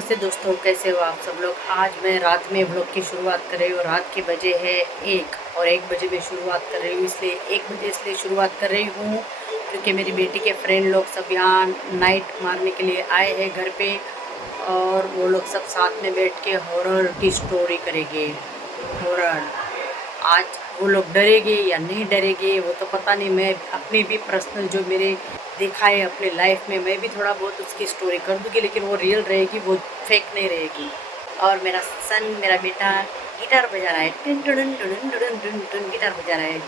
नमस्ते दोस्तों, कैसे हो आप सब लोग। आज मैं रात में व्लॉग की शुरुआत कर रही हूँ। रात के बजे है 1 और 1 बजे में शुरुआत कर रही हूँ। इसलिए 1 बजे इसलिए शुरुआत कर रही हूँ क्योंकि मेरी बेटी के फ्रेंड लोग सब यहाँ नाइट मारने के लिए आए हैं घर पे, और वो लोग सब साथ में बैठ के हॉरर की स्टोरी करेंगे। हॉरर आज वो लोग डरेंगे या नहीं डरेंगे वो तो पता नहीं। मैं अपनी भी पर्सनल जो मेरे देखा है अपने लाइफ में, मैं भी थोड़ा बहुत उसकी स्टोरी कर दूँगी, लेकिन वो रियल रहेगी, वो फेक नहीं रहेगी। और मेरा सन, मेरा बेटा गिटार बजा रहा है, टन टन टन टन टन टन गिटार बजा रहा है।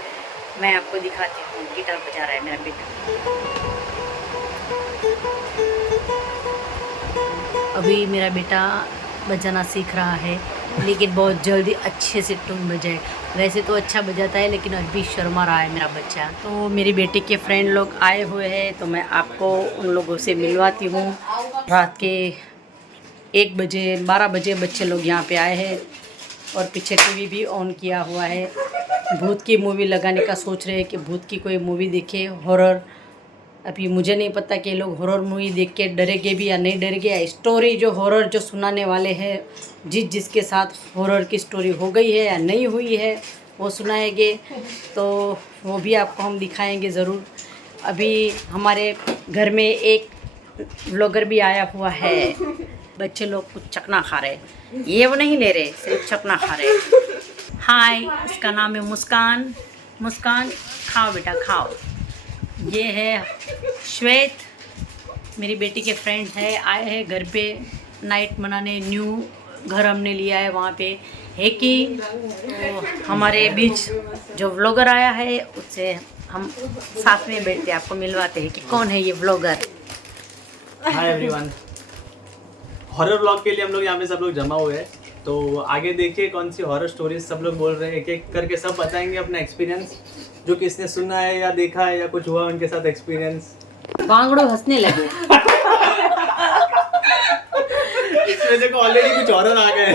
मैं आपको दिखाती हूँ, गिटार बजा रहा है मेरा बेटा। अभी मेरा बेटा बजाना सीख रहा है, लेकिन बहुत जल्दी अच्छे से टून बजाए। वैसे तो अच्छा बजाता है, लेकिन अभी शर्मा रहा है मेरा बच्चा। तो मेरी बेटी के फ्रेंड लोग आए हुए हैं, तो मैं आपको उन लोगों से मिलवाती हूँ। रात के 1 बजे 12 बजे बच्चे लोग यहाँ पे आए हैं, और पीछे टीवी भी ऑन किया हुआ है। भूत की मूवी लगाने का सोच रहे हैं कि भूत की कोई मूवी देखे, हॉरर। अभी मुझे नहीं पता कि ये लोग हॉरर मूवी देख के डरेंगे भी या नहीं डरेंगे, या स्टोरी जो हॉरर जो सुनाने वाले हैं, जिसके साथ हॉरर की स्टोरी हो गई है या नहीं हुई है वो सुनाएंगे, तो वो भी आपको हम दिखाएंगे ज़रूर। अभी हमारे घर में एक व्लॉगर भी आया हुआ है। बच्चे लोग कुछ चकना खा रहे, ये वो नहीं ले रहे, सिर्फ चकना खा रहे। हाय, इसका नाम है मुस्कान। मुस्कान खाओ बेटा खाओ। ये है श्वेत, मेरी बेटी के फ्रेंड है, आए हैं घर पे नाइट मनाने। न्यू घर हमने लिया है वहाँ पे है कि, तो हमारे बीच जो व्लॉगर आया है उससे हम साथ में बैठते हैं, आपको मिलवाते हैं कि कौन है ये vlogger. Hi everyone, horror vlog के लिए हम लोग यहाँ पे सब लोग जमा हुए हैं। तो आगे देखिए कौन सी हॉरर स्टोरीज सब लोग बोल रहे हैं, एक एक करके सब बताएंगे अपना एक्सपीरियंस, जो किसने सुना है या देखा है या कुछ हुआ उनके साथ एक्सपीरियंस। बांगड़ो हंसने लगे। इसमें देखो ऑलरेडी कुछ हॉरर आ गए।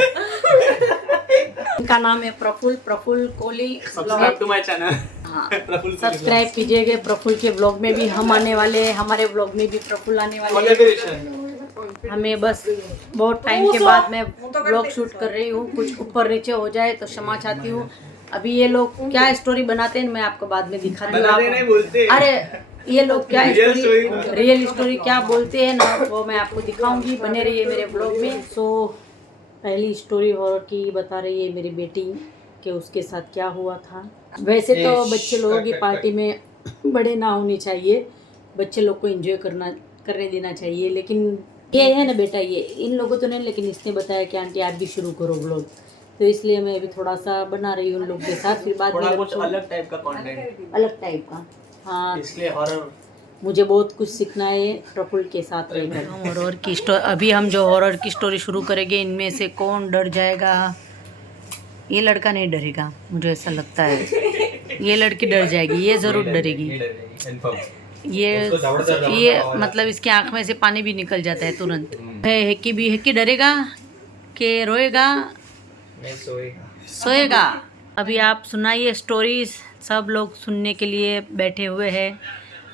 इनका नाम है Praful Kohli. Subscribe to my channel. हाँ, प्रफुल्ल सब्सक्राइब कीजिएगा। प्रफुल्ल के ब्लॉग में भी हम आने वाले हैं, हमारे ब्लॉग में भी प्रफुल्ल आने वाले हैं। हमें बस बहुत टाइम के बाद मैं ब्लॉग शूट कर रही हूँ, कुछ ऊपर नीचे हो जाए तो क्षमा चाहती हूँ। अभी ये लोग क्या स्टोरी बनाते हैं मैं आपको बाद में दिखाती हूँ। अरे ये लोग क्या रियल स्टोरी क्या बोलते हैं ना, वो मैं आपको दिखाऊंगी। बने रहिए मेरे ब्लॉग में। पहली स्टोरी हॉरर की बता रही है मेरी बेटी कि उसके साथ क्या हुआ था। वैसे तो बच्चे लोगों की पार्टी में बड़े ना होने चाहिए, बच्चे लोग को एंजॉय करने देना चाहिए, लेकिन ये है ना बेटा, ये इन लोगों तो नहीं, लेकिन इसने बताया कि आंटी आप भी शुरू करो व्लॉग, तो इसलिए मैं भी थोड़ा सा बना रही हूँ उन लोग के साथ। फिर बाद में कुछ अलग टाइप का कंटेंट, अलग टाइप का। हाँ, इसलिए हॉरर मुझे बहुत कुछ सीखना है प्रफुल्ल के साथ रहकर। हॉरर की स्टोरी, अभी हम जो हॉरर की स्टोरी शुरू करेंगे, इनमें से कौन डर जाएगा? ये लड़का नहीं डरेगा, मुझे ऐसा लगता है। ये लड़की डर जाएगी, ये ज़रूर डरेगी। ये मतलब इसकी आँख में से पानी भी निकल जाता है तुरंत। हेक्की भी, हेक्की डरेगा कि रोएगा? सोएगा। अभी आप सुनाइए स्टोरीज, सब लोग सुनने के लिए बैठे हुए हैं।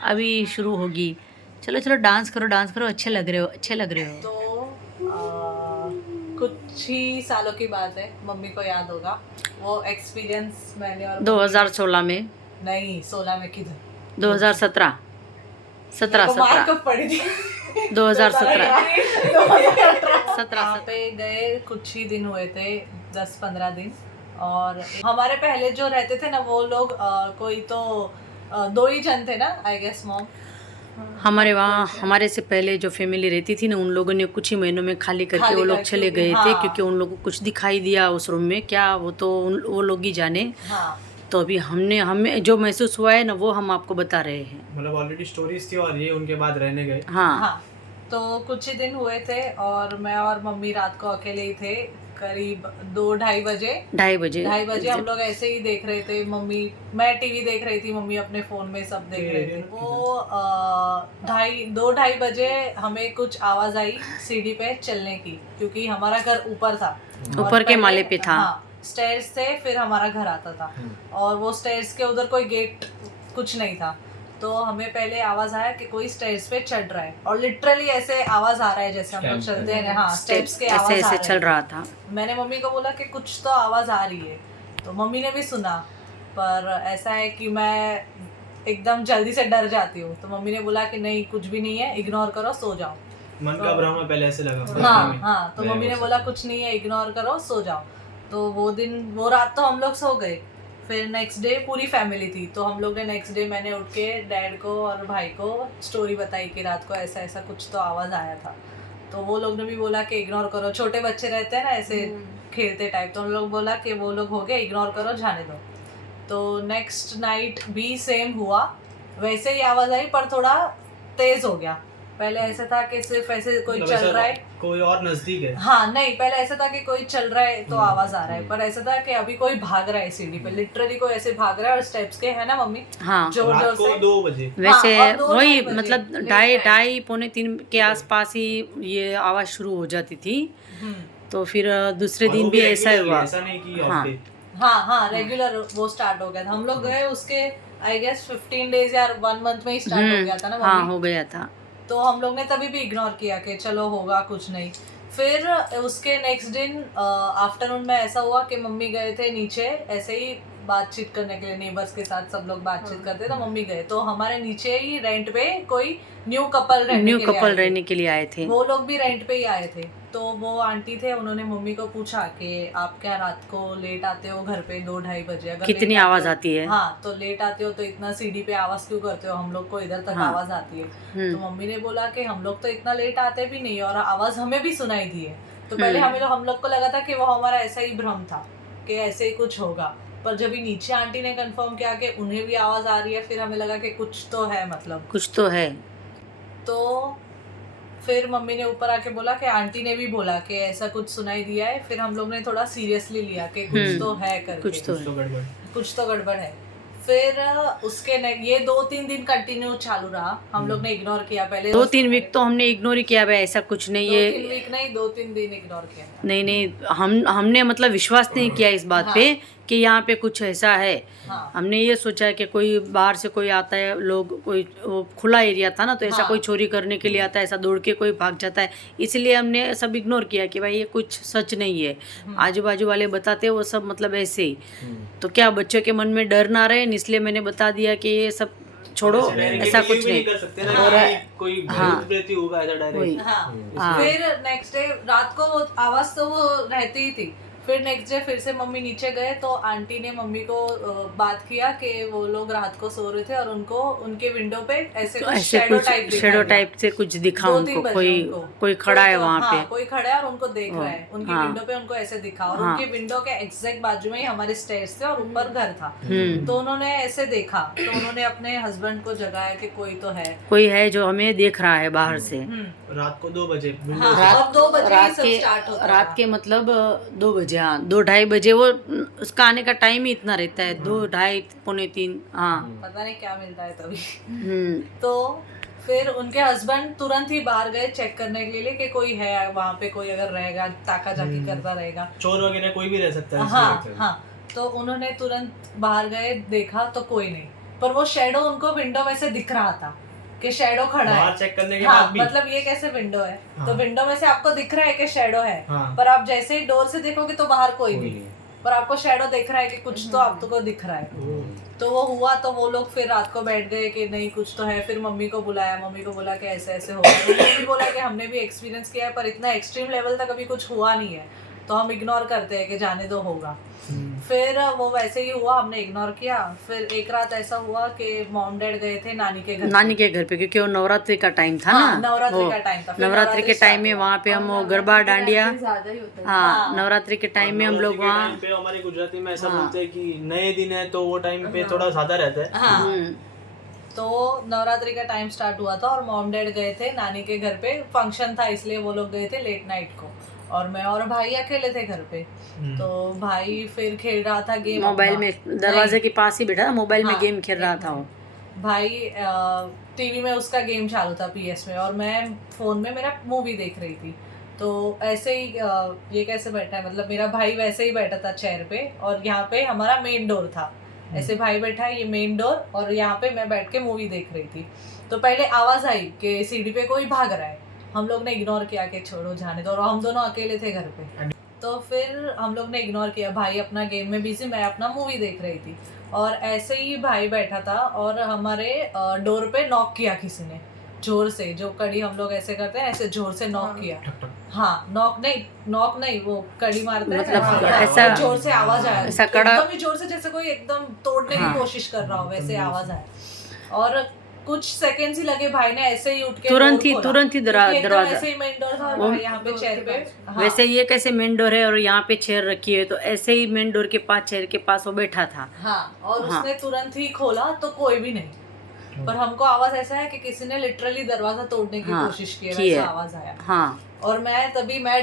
अभी शुरू होगी। चलो चलो डांस करो, अच्छे लग रहे हो। तो कुछ ही सालों की बात है, मम्मी को याद होगा वो एक्सपीरियंस मैंने और 2016 में, नहीं 16 में किधर, 2017 पड़ी थी 2017 वहाँ पे गए, कुछ ही दिन हुए थे, 10-15 दिन। और हमारे पहले जो रहते थे ना वो लोग कोई तो 2 ही जन थे ना, आई गेस मॉम। हमारे वहाँ, हमारे से पहले जो फैमिली रहती थी ना, उन लोगों ने कुछ ही महीनों में खाली करके वो लोग चले गए थे, क्योंकि उन लोगों को कुछ दिखाई दिया उस रूम में, क्या वो तो वो लोग ही जाने। तो अभी हमें जो महसूस हुआ है ना, वो हम आपको बता रहे हैं। मतलब ऑलरेडी स्टोरीज थी और ये उनके बाद रहने गए। हाँ, तो कुछ ही दिन हुए थे और मैं और मम्मी रात को अकेले ही थे, करीब 2-2:30 बजे। 2:30 बजे हम लोग ऐसे ही देख रहे थे। मम्मी, मैं टीवी देख रही थी, मम्मी अपने फोन में सब देख रहे थे। वो 2-2:30 बजे हमें कुछ आवाज आई सीढ़ी पे चलने की, क्योंकि हमारा घर ऊपर था, ऊपर के माले पे था। हाँ, स्टेयर्स से फिर हमारा घर आता था, और वो स्टेयर्स के उधर कोई गेट कुछ नहीं था। तो हमें पहले आवाज आया कि कोई स्टेयर्स पे चढ़ रहा है, और लिटरली ऐसे आवाज आ रहा है जैसे हम लोग चलते हैं, हाँ स्टेप्स के आवाज ऐसे आ ऐसे रहे चल हैं। रहा था। मैंने मम्मी को बोला कि कुछ तो आवाज आ रही है, तो मम्मी ने भी सुना, पर ऐसा है कि मैं एकदम जल्दी से डर जाती हूँ, तो मम्मी ने बोला कि नहीं कुछ भी नहीं है, इग्नोर करो, सो जाओ। मन का भ्रम है, पहले ऐसे लगा। हाँ, तो मम्मी ने बोला कुछ नहीं है, इग्नोर करो, सो जाओ। तो वो रात तो हम लोग सो गए। फिर नेक्स्ट डे पूरी फैमिली थी, तो हम लोग ने नेक्स्ट डे मैंने उठ के डैड को और भाई को स्टोरी बताई कि रात को ऐसा ऐसा कुछ तो आवाज़ आया था। तो वो लोग ने भी बोला कि इग्नोर करो, छोटे बच्चे रहते हैं ना ऐसे खेलते टाइप, तो हम लोग बोला कि वो लोग हो गए, इग्नोर करो, जाने दो। तो नेक्स्ट नाइट भी सेम हुआ, वैसे ही आवाज़ आई पर थोड़ा तेज हो गया। पहले ऐसा था कि सिर्फ ऐसे कोई चल रहा है, कोई और नजदीक है। हाँ नहीं, पहले ऐसा था कि कोई चल रहा है तो आवाज आ रहा है, पर ऐसा था कि अभी कोई भाग रहा है सीढ़ी पे, लिटरली कोई ऐसे भाग रहा है, और स्टेप्स के है ना मम्मी, हाँ जोर जोर से 2 बजे वैसे हाँ, और 2 वही ढाई बजे मतलब late ढाई night। ढाई पौने 3 के आसपास ही ये आवाज शुरू हो जाती थी। तो फिर दूसरे दिन भी ऐसा ही हुआ। ऐसा नहीं कि हाँ। हाँ रेगुलर वो स्टार्ट हो गया था। हम लोग गए उसके आई गेस 15 डेज या 1 मंथ में ही स्टार्ट हो गया था ना हाँ मम्मी। हो गया था। तो हम लोग ने तभी भी इग्नोर किया कि चलो होगा कुछ नहीं। फिर उसके नेक्स्ट दिन आफ्टरनून में ऐसा हुआ कि मम्मी गए थे नीचे ऐसे ही बातचीत करने के लिए, नेबर्स के साथ सब लोग बातचीत करते, तो मम्मी गए, तो हमारे नीचे ही रेंट पे कोई न्यू कपल रहने के लिए आए थे। वो लोग भी रेंट पे ही आए थे। तो वो आंटी थे, उन्होंने मम्मी को पूछा कि आप क्या रात को लेट आते हो घर पे 2-2:30 बजे, अगर कितनी आवाज आती है? हाँ, तो लेट आते हो तो इतना सीढ़ी पे आवाज क्यों करते हो, हम लोग को इधर तक आवाज आती है। तो मम्मी ने बोला कि हम लोग तो इतना लेट आते भी नहीं, और आवाज हमें भी सुनाई दी है। तो पहले हम लोग को लगा था कि वो हमारा ऐसा ही भ्रम था कि ऐसे ही कुछ होगा, पर जब नीचे आंटी ने कंफर्म किया कि उन्हें भी आवाज आ रही है, फिर हमें लगा कि कुछ तो है, मतलब कुछ तो है। तो फिर मम्मी ने ऊपर आके बोला कि आंटी ने भी बोला कि ऐसा कुछ सुनाई दिया है। फिर हम लोग ने थोड़ा सीरियसली लिया कि कुछ तो है करके, कुछ तो गड़बड़ है। फिर उसके ये 2-3 दिन कंटिन्यू चालू रहा, हम लोग ने इग्नोर किया। पहले 2-3 वीक तो हमने इग्नोर ही किया भाई, ऐसा कुछ नहीं है। 2-3 वीक नहीं, 2-3 दिन इग्नोर किया। नहीं हमने मतलब विश्वास नहीं किया इस बात पे कि यहाँ पे कुछ ऐसा है। हमने ये सोचा कि कोई बाहर से कोई आता है, लोग कोई खुला एरिया था ना, तो ऐसा कोई चोरी करने के लिए आता है, ऐसा दौड़ के कोई भाग जाता है, इसलिए हमने सब इग्नोर किया कि भाई ये कुछ सच नहीं है। आजू बाजू वाले बताते वो सब मतलब ऐसे ही, तो क्या बच्चों के मन में डर ना रहे, इसलिए मैंने बता दिया कि ये सब छोड़ो, ऐसा कुछ नहीं कर सकते ना, कोई भूत प्रेत होगा ऐसा डायरेक्ट। फिर नेक्स्ट डे रात को वो आवाज तो वो रहती ही थी। फिर नेक्स्ट डे फिर से मम्मी नीचे गए, तो आंटी ने मम्मी को बात किया कि वो लोग रात को सो रहे थे और उनको उनके विंडो पे ऐसे शैडो टाइप से कुछ दिखा, उनको कोई खड़ा है वहाँ पे, कोई खड़ा है और उनको देख रहा है, उनकी विंडो पे उनको ऐसे दिखा, और उनकी विंडो के एग्जैक्ट बाजू में ही हमारे स्टेयर्स थे और ऊपर घर था। तो उन्होंने ऐसे देखा, तो उन्होंने अपने हस्बैंड को जगाया कि कोई है जो हमें देख रहा है बाहर से। रात को 2 बजे, रात के मतलब 2 बजे, हाँ 2-2:30 बजे, वो उसका आने का टाइम ही इतना रहता है, 2-2:30 पौने 3। हाँ पता नहीं क्या मिलता है तभी। तो फिर उनके हस्बैंड तुरंत ही बाहर गए चेक करने के लिए कि कोई है वहाँ पे, कोई अगर रहेगा ताका जाकी करता रहेगा, चोर वगैरह कोई भी रह सकता है। हाँ, तो उन्होंने तुरंत बाहर गए, देखा तो कोई नहीं, पर वो शैडो उनको विंडो में से दिख रहा था कि शैडो खड़ा है। चेक करने के बाद भी मतलब ये कैसे विंडो है, तो विंडो में से आपको दिख रहा है कि शैडो है, पर आप जैसे ही डोर से देखोगे तो बाहर कोई नहीं, पर आपको शैडो दिख रहा है कि कुछ तो आपको दिख रहा है। तो वो हुआ, तो वो लोग फिर रात को बैठ गए कि नहीं कुछ तो है। फिर मम्मी को बुलाया, मम्मी को बोला कि ऐसे ऐसे हो रहा है। मम्मी भी बोला कि हमने भी एक्सपीरियंस किया है, पर इतना एक्सट्रीम लेवल तक अभी कुछ हुआ नहीं है, तो हम इग्नोर करते हैं कि जाने दो, होगा। फिर वो वैसे ही हुआ, हमने इग्नोर किया। फिर एक रात ऐसा हुआ कि मॉम डैड गए थे नानी के घर पे, क्योंकि वो नवरात्रि का टाइम था ना, नवरात्रि का टाइम था। नवरात्रि के टाइम में वहाँ पे हम गरबा डांडिया, हाँ नवरात्रि के टाइम में हम लोग वहाँ पे, हमारे गुजराती में ऐसा बोलते हैं कि नए दिन है तो वो टाइम पे थोड़ा ज्यादा रहता है। तो नवरात्रि का टाइम स्टार्ट हुआ था और मॉम डैड गए थे नानी के घर पे, फंक्शन था इसलिए वो लोग गए थे लेट नाइट को, और मैं और भाई अकेले थे घर पे। तो भाई फिर खेल रहा था गेम मोबाइल में, दरवाजे के पास ही बैठा था, मोबाइल में गेम खेल रहा था वो। भाई टीवी में उसका गेम चालू था PS में, और मैं फोन में मेरा मूवी देख रही थी। तो ऐसे ही ये कैसे बैठा है, मतलब मेरा भाई वैसे ही बैठा था चेयर पे, और यहाँ पे हमारा मेन डोर था ऐसे भाई बैठा है, ये मेन डोर, और यहाँ पे मैं बैठ के मूवी देख रही थी। तो पहले आवाज आई कि सीढ़ी पे कोई भाग रहा है। हम लोग ने इग्नोर किया कि छोड़ो जाने दो, और हम दोनों अकेले थे घर पे। तो फिर हम लोग ने इग्नोर किया, भाई अपना गेम में बिजी, मैं अपना मूवी देख रही थी। और ऐसे ही भाई बैठा था और हमारे डोर पे नॉक किया किसी ने जोर से, जो कड़ी हम लोग ऐसे करते हैं, ऐसे जोर से नॉक किया। हाँ, नॉक नहीं, वो कड़ी मारते हैं, मतलब ऐसा जोर से आवाज आया, ऐसा कड़ा, एकदम ही जोर से, जैसे कोई एकदम तोड़ने की कोशिश कर रहा हो, वैसे आवाज आया। और कुछ सेकंड्स ही लगे, भाई ने ऐसे ही उठ के तुरंत ही दरवाजा, ऐसे ही मेन डोर था, भाई यहाँ पे चेयर पे। हाँ। वैसे ये कैसे मेन डोर है और यहाँ पे चेयर रखी है, तो ऐसे ही मेन डोर के पास, चेयर के पास वो बैठा था। हाँ, और उसने तुरंत ही खोला तो कोई भी नहीं, पर हमको आवाज ऐसा है कि किसी ने लिटरली दरवाजा तोड़ने की कोशिश की है, वैसा आवाज आया। हाँ, और मैं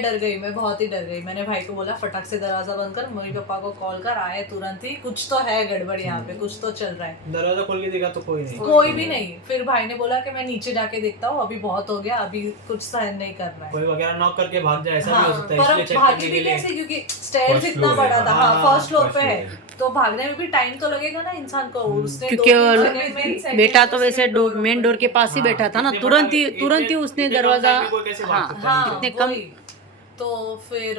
डर गई, मैं बहुत ही डर गई। मैंने भाई को बोला फटाक से दरवाजा बंद कर, मम्मी पापा को कॉल कर, आए तुरंत ही, कुछ तो है गड़बड़ यहाँ पे, कुछ तो चल रहा है। दरवाजा खोल के देखा तो कोई भी नहीं। फिर भाई ने बोला कि मैं नीचे जाके देखता हूँ, अभी बहुत हो गया, अभी कुछ सहन नहीं कर रहा है। कोई वगैरह नॉक करके भाग जाए, ऐसा भी हो सकता है, पर इसलिए चेक भागी करने भी के लिए। कैसे, क्योंकि स्टेयर्स इतना बड़ा था। हाँ, फर्स्ट फ्लोर पे है, तो भागने में भी टाइम तो लगेगा ना इंसान को। उसने क्योंकि बेटा तो वैसे मेन डोर के पास ही बैठा था ना, तुरंत ही उसने दरवाजा, हाँ, इतने कम। तो फिर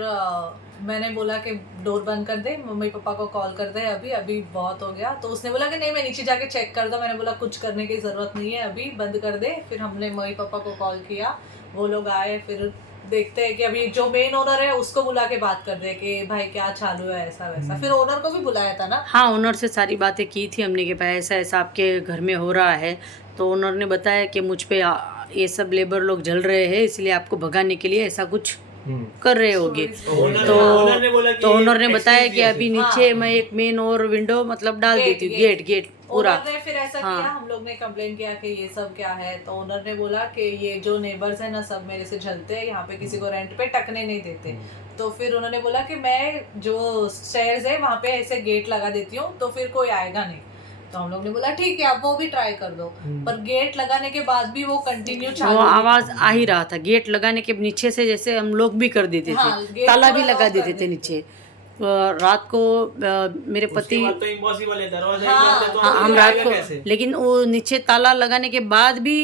मैंने बोला कि डोर बंद कर दे, मम्मी पापा को कॉल कर दे, अभी बहुत हो गया। तो उसने बोला कि नहीं, मैं नीचे जाके चेक कर दूं। मैंने बोला कुछ करने की जरूरत नहीं है, अभी बंद कर दे। फिर हमने मम्मी पापा को कॉल किया, वो लोग आए। फिर देखते हैं कि अभी जो मेन ओनर है उसको बुला के बात कर दे कि भाई क्या चालू है, ऐसा वैसा। फिर ओनर को भी बुलाया था ना। हाँ, ओनर से सारी बातें की थी हमने कि भाई ऐसा ऐसा आपके घर में हो रहा है। तो ओनर ने बताया कि मुझ पे ये सब लेबर लोग जल रहे हैं, इसलिए आपको भगाने के लिए ऐसा कुछ कर रहे होगे। तो ओनर ने बताया कि अभी नीचे मैं एक मेन और विंडो मतलब डाल देती हूँ, गेट पूरा। ओनर ने फिर ऐसा किया, हम लोग ने कंप्लेन किया कि ये सब क्या है। तो ओनर ने बोला कि ये जो नेबर्स है ना, सब मेरे से जलते हैं, यहाँ पे किसी को रेंट पे टकने नहीं देते। तो फिर उन्होंने बोला कि मैं जो स्टेयर्स है वहाँ पे ऐसे गेट लगा देती हूँ, तो फिर कोई आएगा नहीं। तो हम लोग ने बोला ठीक है, आप वो भी ट्राई कर दो। पर गेट लगाने के बाद भी वो कंटिन्यू चालू, वो आवाज आ ही रहा था। गेट लगाने के नीचे से जैसे हम लोग भी कर देते थे, ताला भी लगा देते थे नीचे। रात को मेरे पति तो इम्पॉसिबल है, दरवाजा हम रात को, लेकिन वो नीचे ताला लगाने के बाद भी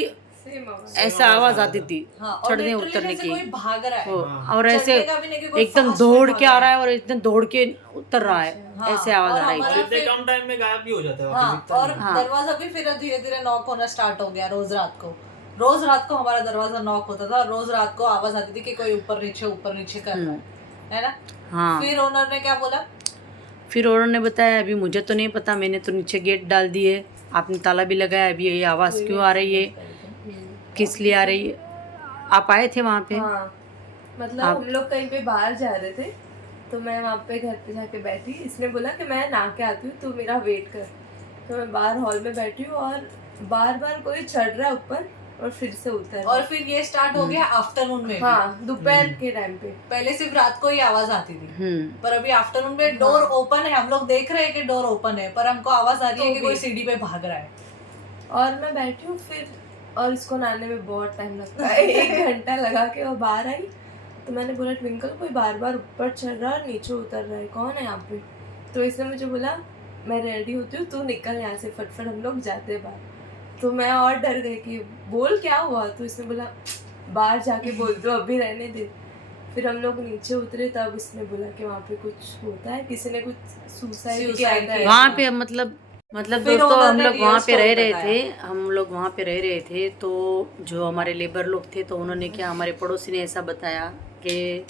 ऐसा आवाज आती थी चढ़ने उतरने की, भाग रहा है और ऐसे एकदम दौड़ के आ रहा है और एकदम दौड़ के उतर रहा है, ऐसे आवाज आ रही थी। इतने कम टाइम में गायब भी हो जाता है। हाँ, और दरवाजा भी फिर धीरे धीरे नॉक होना स्टार्ट हो गया। रोज रात को हमारा दरवाजा नॉक होता था, रोज रात को आवाज आती थी कि कोई ऊपर नीचे कर रहा है ना। हाँ। फिर ओनर ने क्या बोला, फिर ओनर ने बताया अभी मुझे तो नहीं पता, मैंने तो नीचे गेट डाल दिए, आपने ताला भी लगाया, अभी ये आवाज क्यों आ रही है, किस लिए आ रही है। आप आए थे वहाँ पे? हाँ, मतलब हम लोग कहीं पे बाहर जा रहे थे, तो मैं वहाँ पे घर पे जाके बैठी। इसने बोला कि मैं नहा के आती हूँ, तू मेरा वेट कर। तो मैं बाहर हॉल में बैठी हूँ और बार बार कोई चढ़ रहा है ऊपर और फिर से उतर। और फिर ये स्टार्ट हो गया आफ्टरनून में। हाँ, दोपहर के टाइम पे। पहले सिर्फ रात को ही आवाज आती थी, पर अभी आफ्टरनून में डोर ओपन है, हम लोग देख रहे हैं कि डोर ओपन है, पर हमको आवाज आ रही है कि कोई सीढ़ी पे भाग रहा है। और मैं बैठी हूँ फिर, और इसको नहाने में बहुत टाइम लगता है, 1 घंटा लगा के वो बाहर आई। तो मैंने बोला ट्विंकल, कोई बार बार ऊपर चढ़ रहा है और नीचे उतर रहा है, कौन है यहाँ पे? तो इसने मुझे बोला मैं रेडी होती हूँ, तू निकल यहाँ से फटफट, हम लोग जाते हैं बाहर। तो मैं और डर गई कि बोल क्या हुआ। तो इसने बोला बाहर जाके बोल दो, अभी रहने दे। फिर हम लोग नीचे उतरे, तब इसने बोला कि वहाँ पे कुछ होता है, किसी ने कुछ सुसाइड किया है वहाँ पे। मतलब दोस्तों हम लोग वहाँ पे रह रहे थे, तो जो हमारे लेबर लोग थे, तो उन्होंने क्या, हमारे पड़ोसी ने ऐसा बताया कि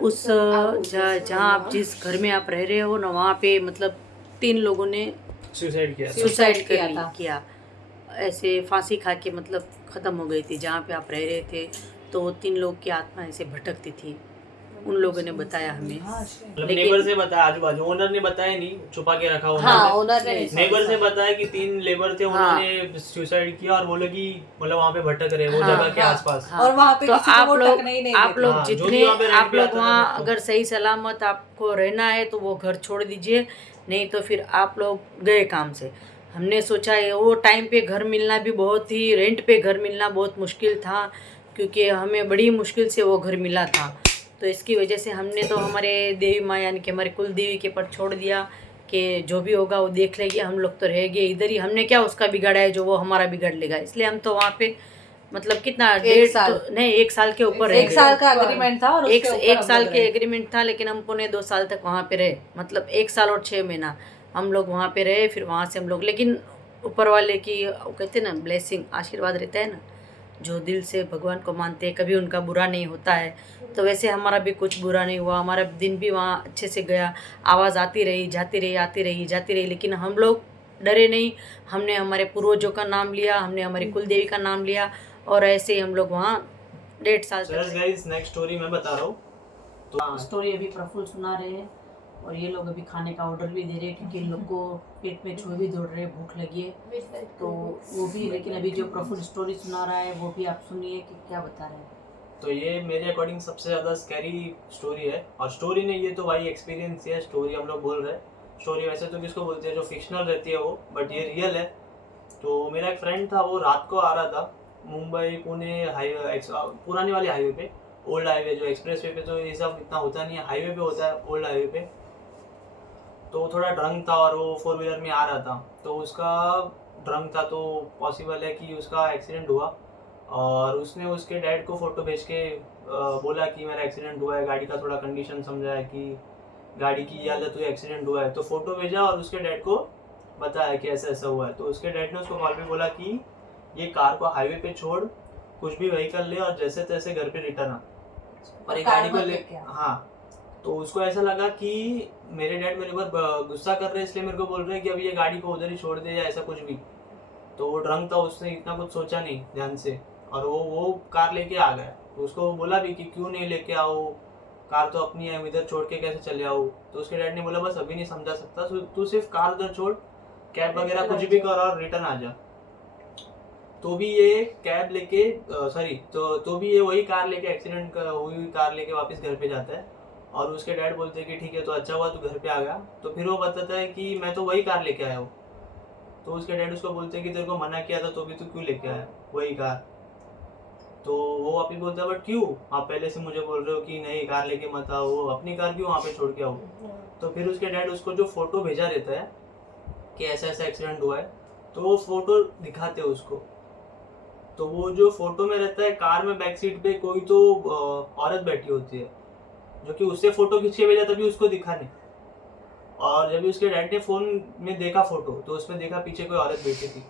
उस जहाँ आप जिस घर में आप रह रहे हो ना, वहाँ पे मतलब 3 लोगों ने सुसाइड किया, ऐसे फांसी खा के मतलब ख़त्म हो गई थी। जहाँ पे आप रह रहे थे, तो 3 लोग की आत्मा ऐसे भटकती थी, उन लोगों ने बताया हमें। मतलब नेबर से बताया, आजू बाजू ओनर ने बताया नहीं, छुपा के रखा हुआ। हाँ, ओनर ने नेबर से बताया कि 3 लेबर थे, उन्होंने सुसाइड किया और वो लोग मतलब वहाँ पे भटक रहे, वो जगह के आसपास। और वहाँ पे तो आप लोग जितने आप लोग वहाँ अगर सही सलामत आपको रहना है तो वो घर छोड़ दीजिए, नहीं तो फिर आप लोग गए काम से। हमने सोचा है वो टाइम पे घर मिलना भी बहुत ही, रेंट पे घर मिलना बहुत मुश्किल था, क्योंकि हमें बड़ी मुश्किल से वो घर मिला था। तो इसकी वजह से हमने तो हमारे देवी माँ यानी कि हमारे कुल देवी के पर छोड़ दिया कि जो भी होगा वो देख लेगी, हम लोग तो रह गए इधर ही, हमने क्या उसका बिगाड़ा है जो वो हमारा बिगाड़ लेगा, इसलिए हम तो वहाँ पे मतलब कितना एक साल। नहीं 1 साल के ऊपर रह एक गए। साल का एग्रीमेंट था और एक उसके ऊपर एक हम साल लोग के रहे। एग्रीमेंट था, लेकिन हम पौने 2 साल तक वहाँ पे रहे, मतलब 1 साल और 6 महीना हम लोग वहाँ पे रहे। फिर वहाँ से हम लोग, लेकिन ऊपर वाले की वो कहते हैं ना ब्लेसिंग, आशीर्वाद रहता है ना, जो दिल से भगवान को मानते हैं कभी उनका बुरा नहीं होता है। तो वैसे हमारा भी कुछ बुरा नहीं हुआ, हमारा दिन भी वहाँ अच्छे से गया, आवाज़ आती रही, जाती रही, आती रही, जाती रही, लेकिन हम लोग डरे नहीं। हमने हमारे पूर्वजों का नाम लिया, हमने हमारी कुल देवी का नाम लिया, और ऐसे ही हम लोग वहाँ 1.5 साल So yes guys, next story मैं बता रहा हूँ। तो स्टोरी अभी प्रफुल्ल सुना रहे हैं, और ये लोग अभी खाने का ऑर्डर भी दे रहे हैं, क्योंकि इन लोग को पेट में छुए भी दौड़ रहे हैं, भूख लगी है तो वो भी। लेकिन अभी जो प्रफुल्ल स्टोरी सुना रहा है वो भी आप सुनिए कि क्या बता रहे हैं। तो ये मेरे अकॉर्डिंग सबसे ज़्यादा स्कैरी स्टोरी है, और स्टोरी नहीं, ये तो भाई एक्सपीरियंस है। स्टोरी हम लोग बोल रहे हैं, स्टोरी वैसे तो किसको बोलते हैं जो फिक्शनल रहती है वो, बट ये रियल है। तो मेरा एक फ्रेंड था, वो रात को आ रहा था मुंबई पुणे हाईवे, पुरानी वाली हाईवे पे, ओल्ड हाईवे, जो एक्सप्रेस वे पे तो ये सब इतना होता नहीं है, हाईवे पे होता है, ओल्ड हाईवे पे। तो थोड़ा ड्रंक था और वो 4 व्हीलर में आ रहा था, तो उसका ड्रंक था तो पॉसिबल है कि उसका एक्सीडेंट हुआ। और उसने उसके डैड को फ़ोटो भेज के बोला कि मेरा एक्सीडेंट हुआ है, गाड़ी का थोड़ा कंडीशन समझा है कि गाड़ी की ये हालत हुई, एक्सीडेंट हुआ है। तो फ़ोटो भेजा और उसके डैड को बताया कि ऐसा ऐसा हुआ है। तो उसके डैड ने उसको कॉल पे बोला कि ये कार को हाईवे पे छोड़, कुछ भी व्हीकल ले और जैसे तैसे घर पे रिटर्न आ, और ये गाड़ी को ले। हाँ, तो उसको ऐसा लगा कि मेरे डैड मेरे ऊपर गुस्सा कर रहे हैं, इसलिए मेरे को बोल रहे हैं कि अभी ये गाड़ी को उधर ही छोड़ दे या ऐसा कुछ भी। तो वो ड्रंक था, उसने इतना कुछ सोचा नहीं ध्यान से, और वो कार लेके आ गया। तो उसको बोला भी कि क्यों नहीं लेके आओ, कार तो अपनी है, इधर छोड़ के कैसे चले आओ। तो उसके डैड ने बोला बस अभी नहीं समझा सकता, तू सिर्फ कार उधर छोड़, कैब वगैरह कुछ भी कर और रिटर्न आ जा। तो भी ये कैब लेके तो भी ये वही कार लेके, एक्सीडेंट हुई कार लेके वापस घर पे जाता है। और उसके डैड बोलते हैं कि ठीक है तो अच्छा हुआ तू घर पे आ गया। तो फिर वो बताता है कि मैं तो वही कार लेके आया हूँ। तो उसके डैड उसको बोलते हैं कि तेरे को मना किया था तो भी तू क्यों लेके आया वही कार। तो वो अभी बोलता है बट क्यों, आप पहले से मुझे बोल रहे हो कि नहीं कार लेके मत आओ, अपनी कार क्यों वहाँ पे छोड़ के आओ। तो फिर उसके डैड उसको जो फोटो भेजा देता है कि ऐसा ऐसा एक्सीडेंट हुआ है, तो वो फोटो दिखाते हैं उसको। तो वो जो फोटो में रहता है कार में बैक सीट पे कोई तो औरत बैठी होती है, जो कि उससे फोटो खींच के भेजा तभी उसको दिखा नहीं। और जब उसके डैड ने फोन में देखा फोटो तो उसमें देखा पीछे कोई औरत बैठी थी।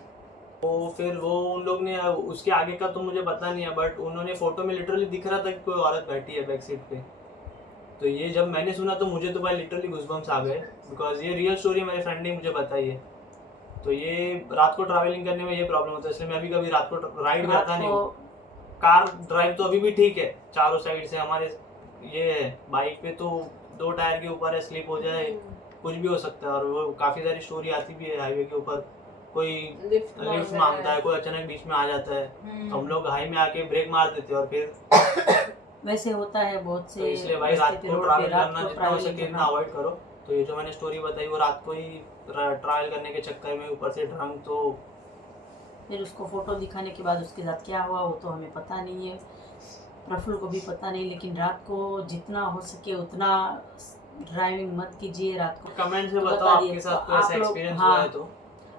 तो फिर वो उन लोग ने, उसके आगे का तो मुझे पता नहीं है, बट उन्होंने फोटो में लिटरली दिख रहा था कि कोई औरत बैठी है बैक सीट पे। तो ये जब मैंने सुना तो मुझे तो भाई लिटरली गूज़बम्स आ गए, बिकॉज ये रियल स्टोरी मेरे फ्रेंड ने मुझे बताई है। तो ये रात को ट्रैवलिंग करने में ये प्रॉब्लम होता है, इसलिए मैं अभी कभी रात को राइड करता नहीं हूँ। कार ड्राइव तो अभी भी ठीक है, चारों साइड से हमारे ये है, बाइक पे तो 2 टायर के ऊपर है, स्लिप हो जाए कुछ भी हो सकता है। और वो काफ़ी सारी स्टोरी आती भी है हाईवे के ऊपर, कोई लिफ्ट मांगता है, कोई अचानक बीच में आ जाता है, तो हम लोग हाई में आके ब्रेक मार देते हैं। और फिर वैसे होता है बहुत से, तो इसलिए भाई रात को ट्रैवल करना जितना हो सके इतना अवॉइड करो। तो ये जो मैंने स्टोरी बताई वो रात को ही ट्रैवल करने के चक्कर में ऊपर से ड्रंक। तो फिर उसको फोटो दिखाने के बाद उसके साथ क्या हुआ वो तो हमें पता नहीं है, प्रफुल्ल को भी पता नहीं। लेकिन रात को जितना हो सके उतना ड्राइविंग मत कीजिए रात को। कमेंट से बताओ आपके साथ कोई ऐसा एक्सपीरियंस हुआ है तो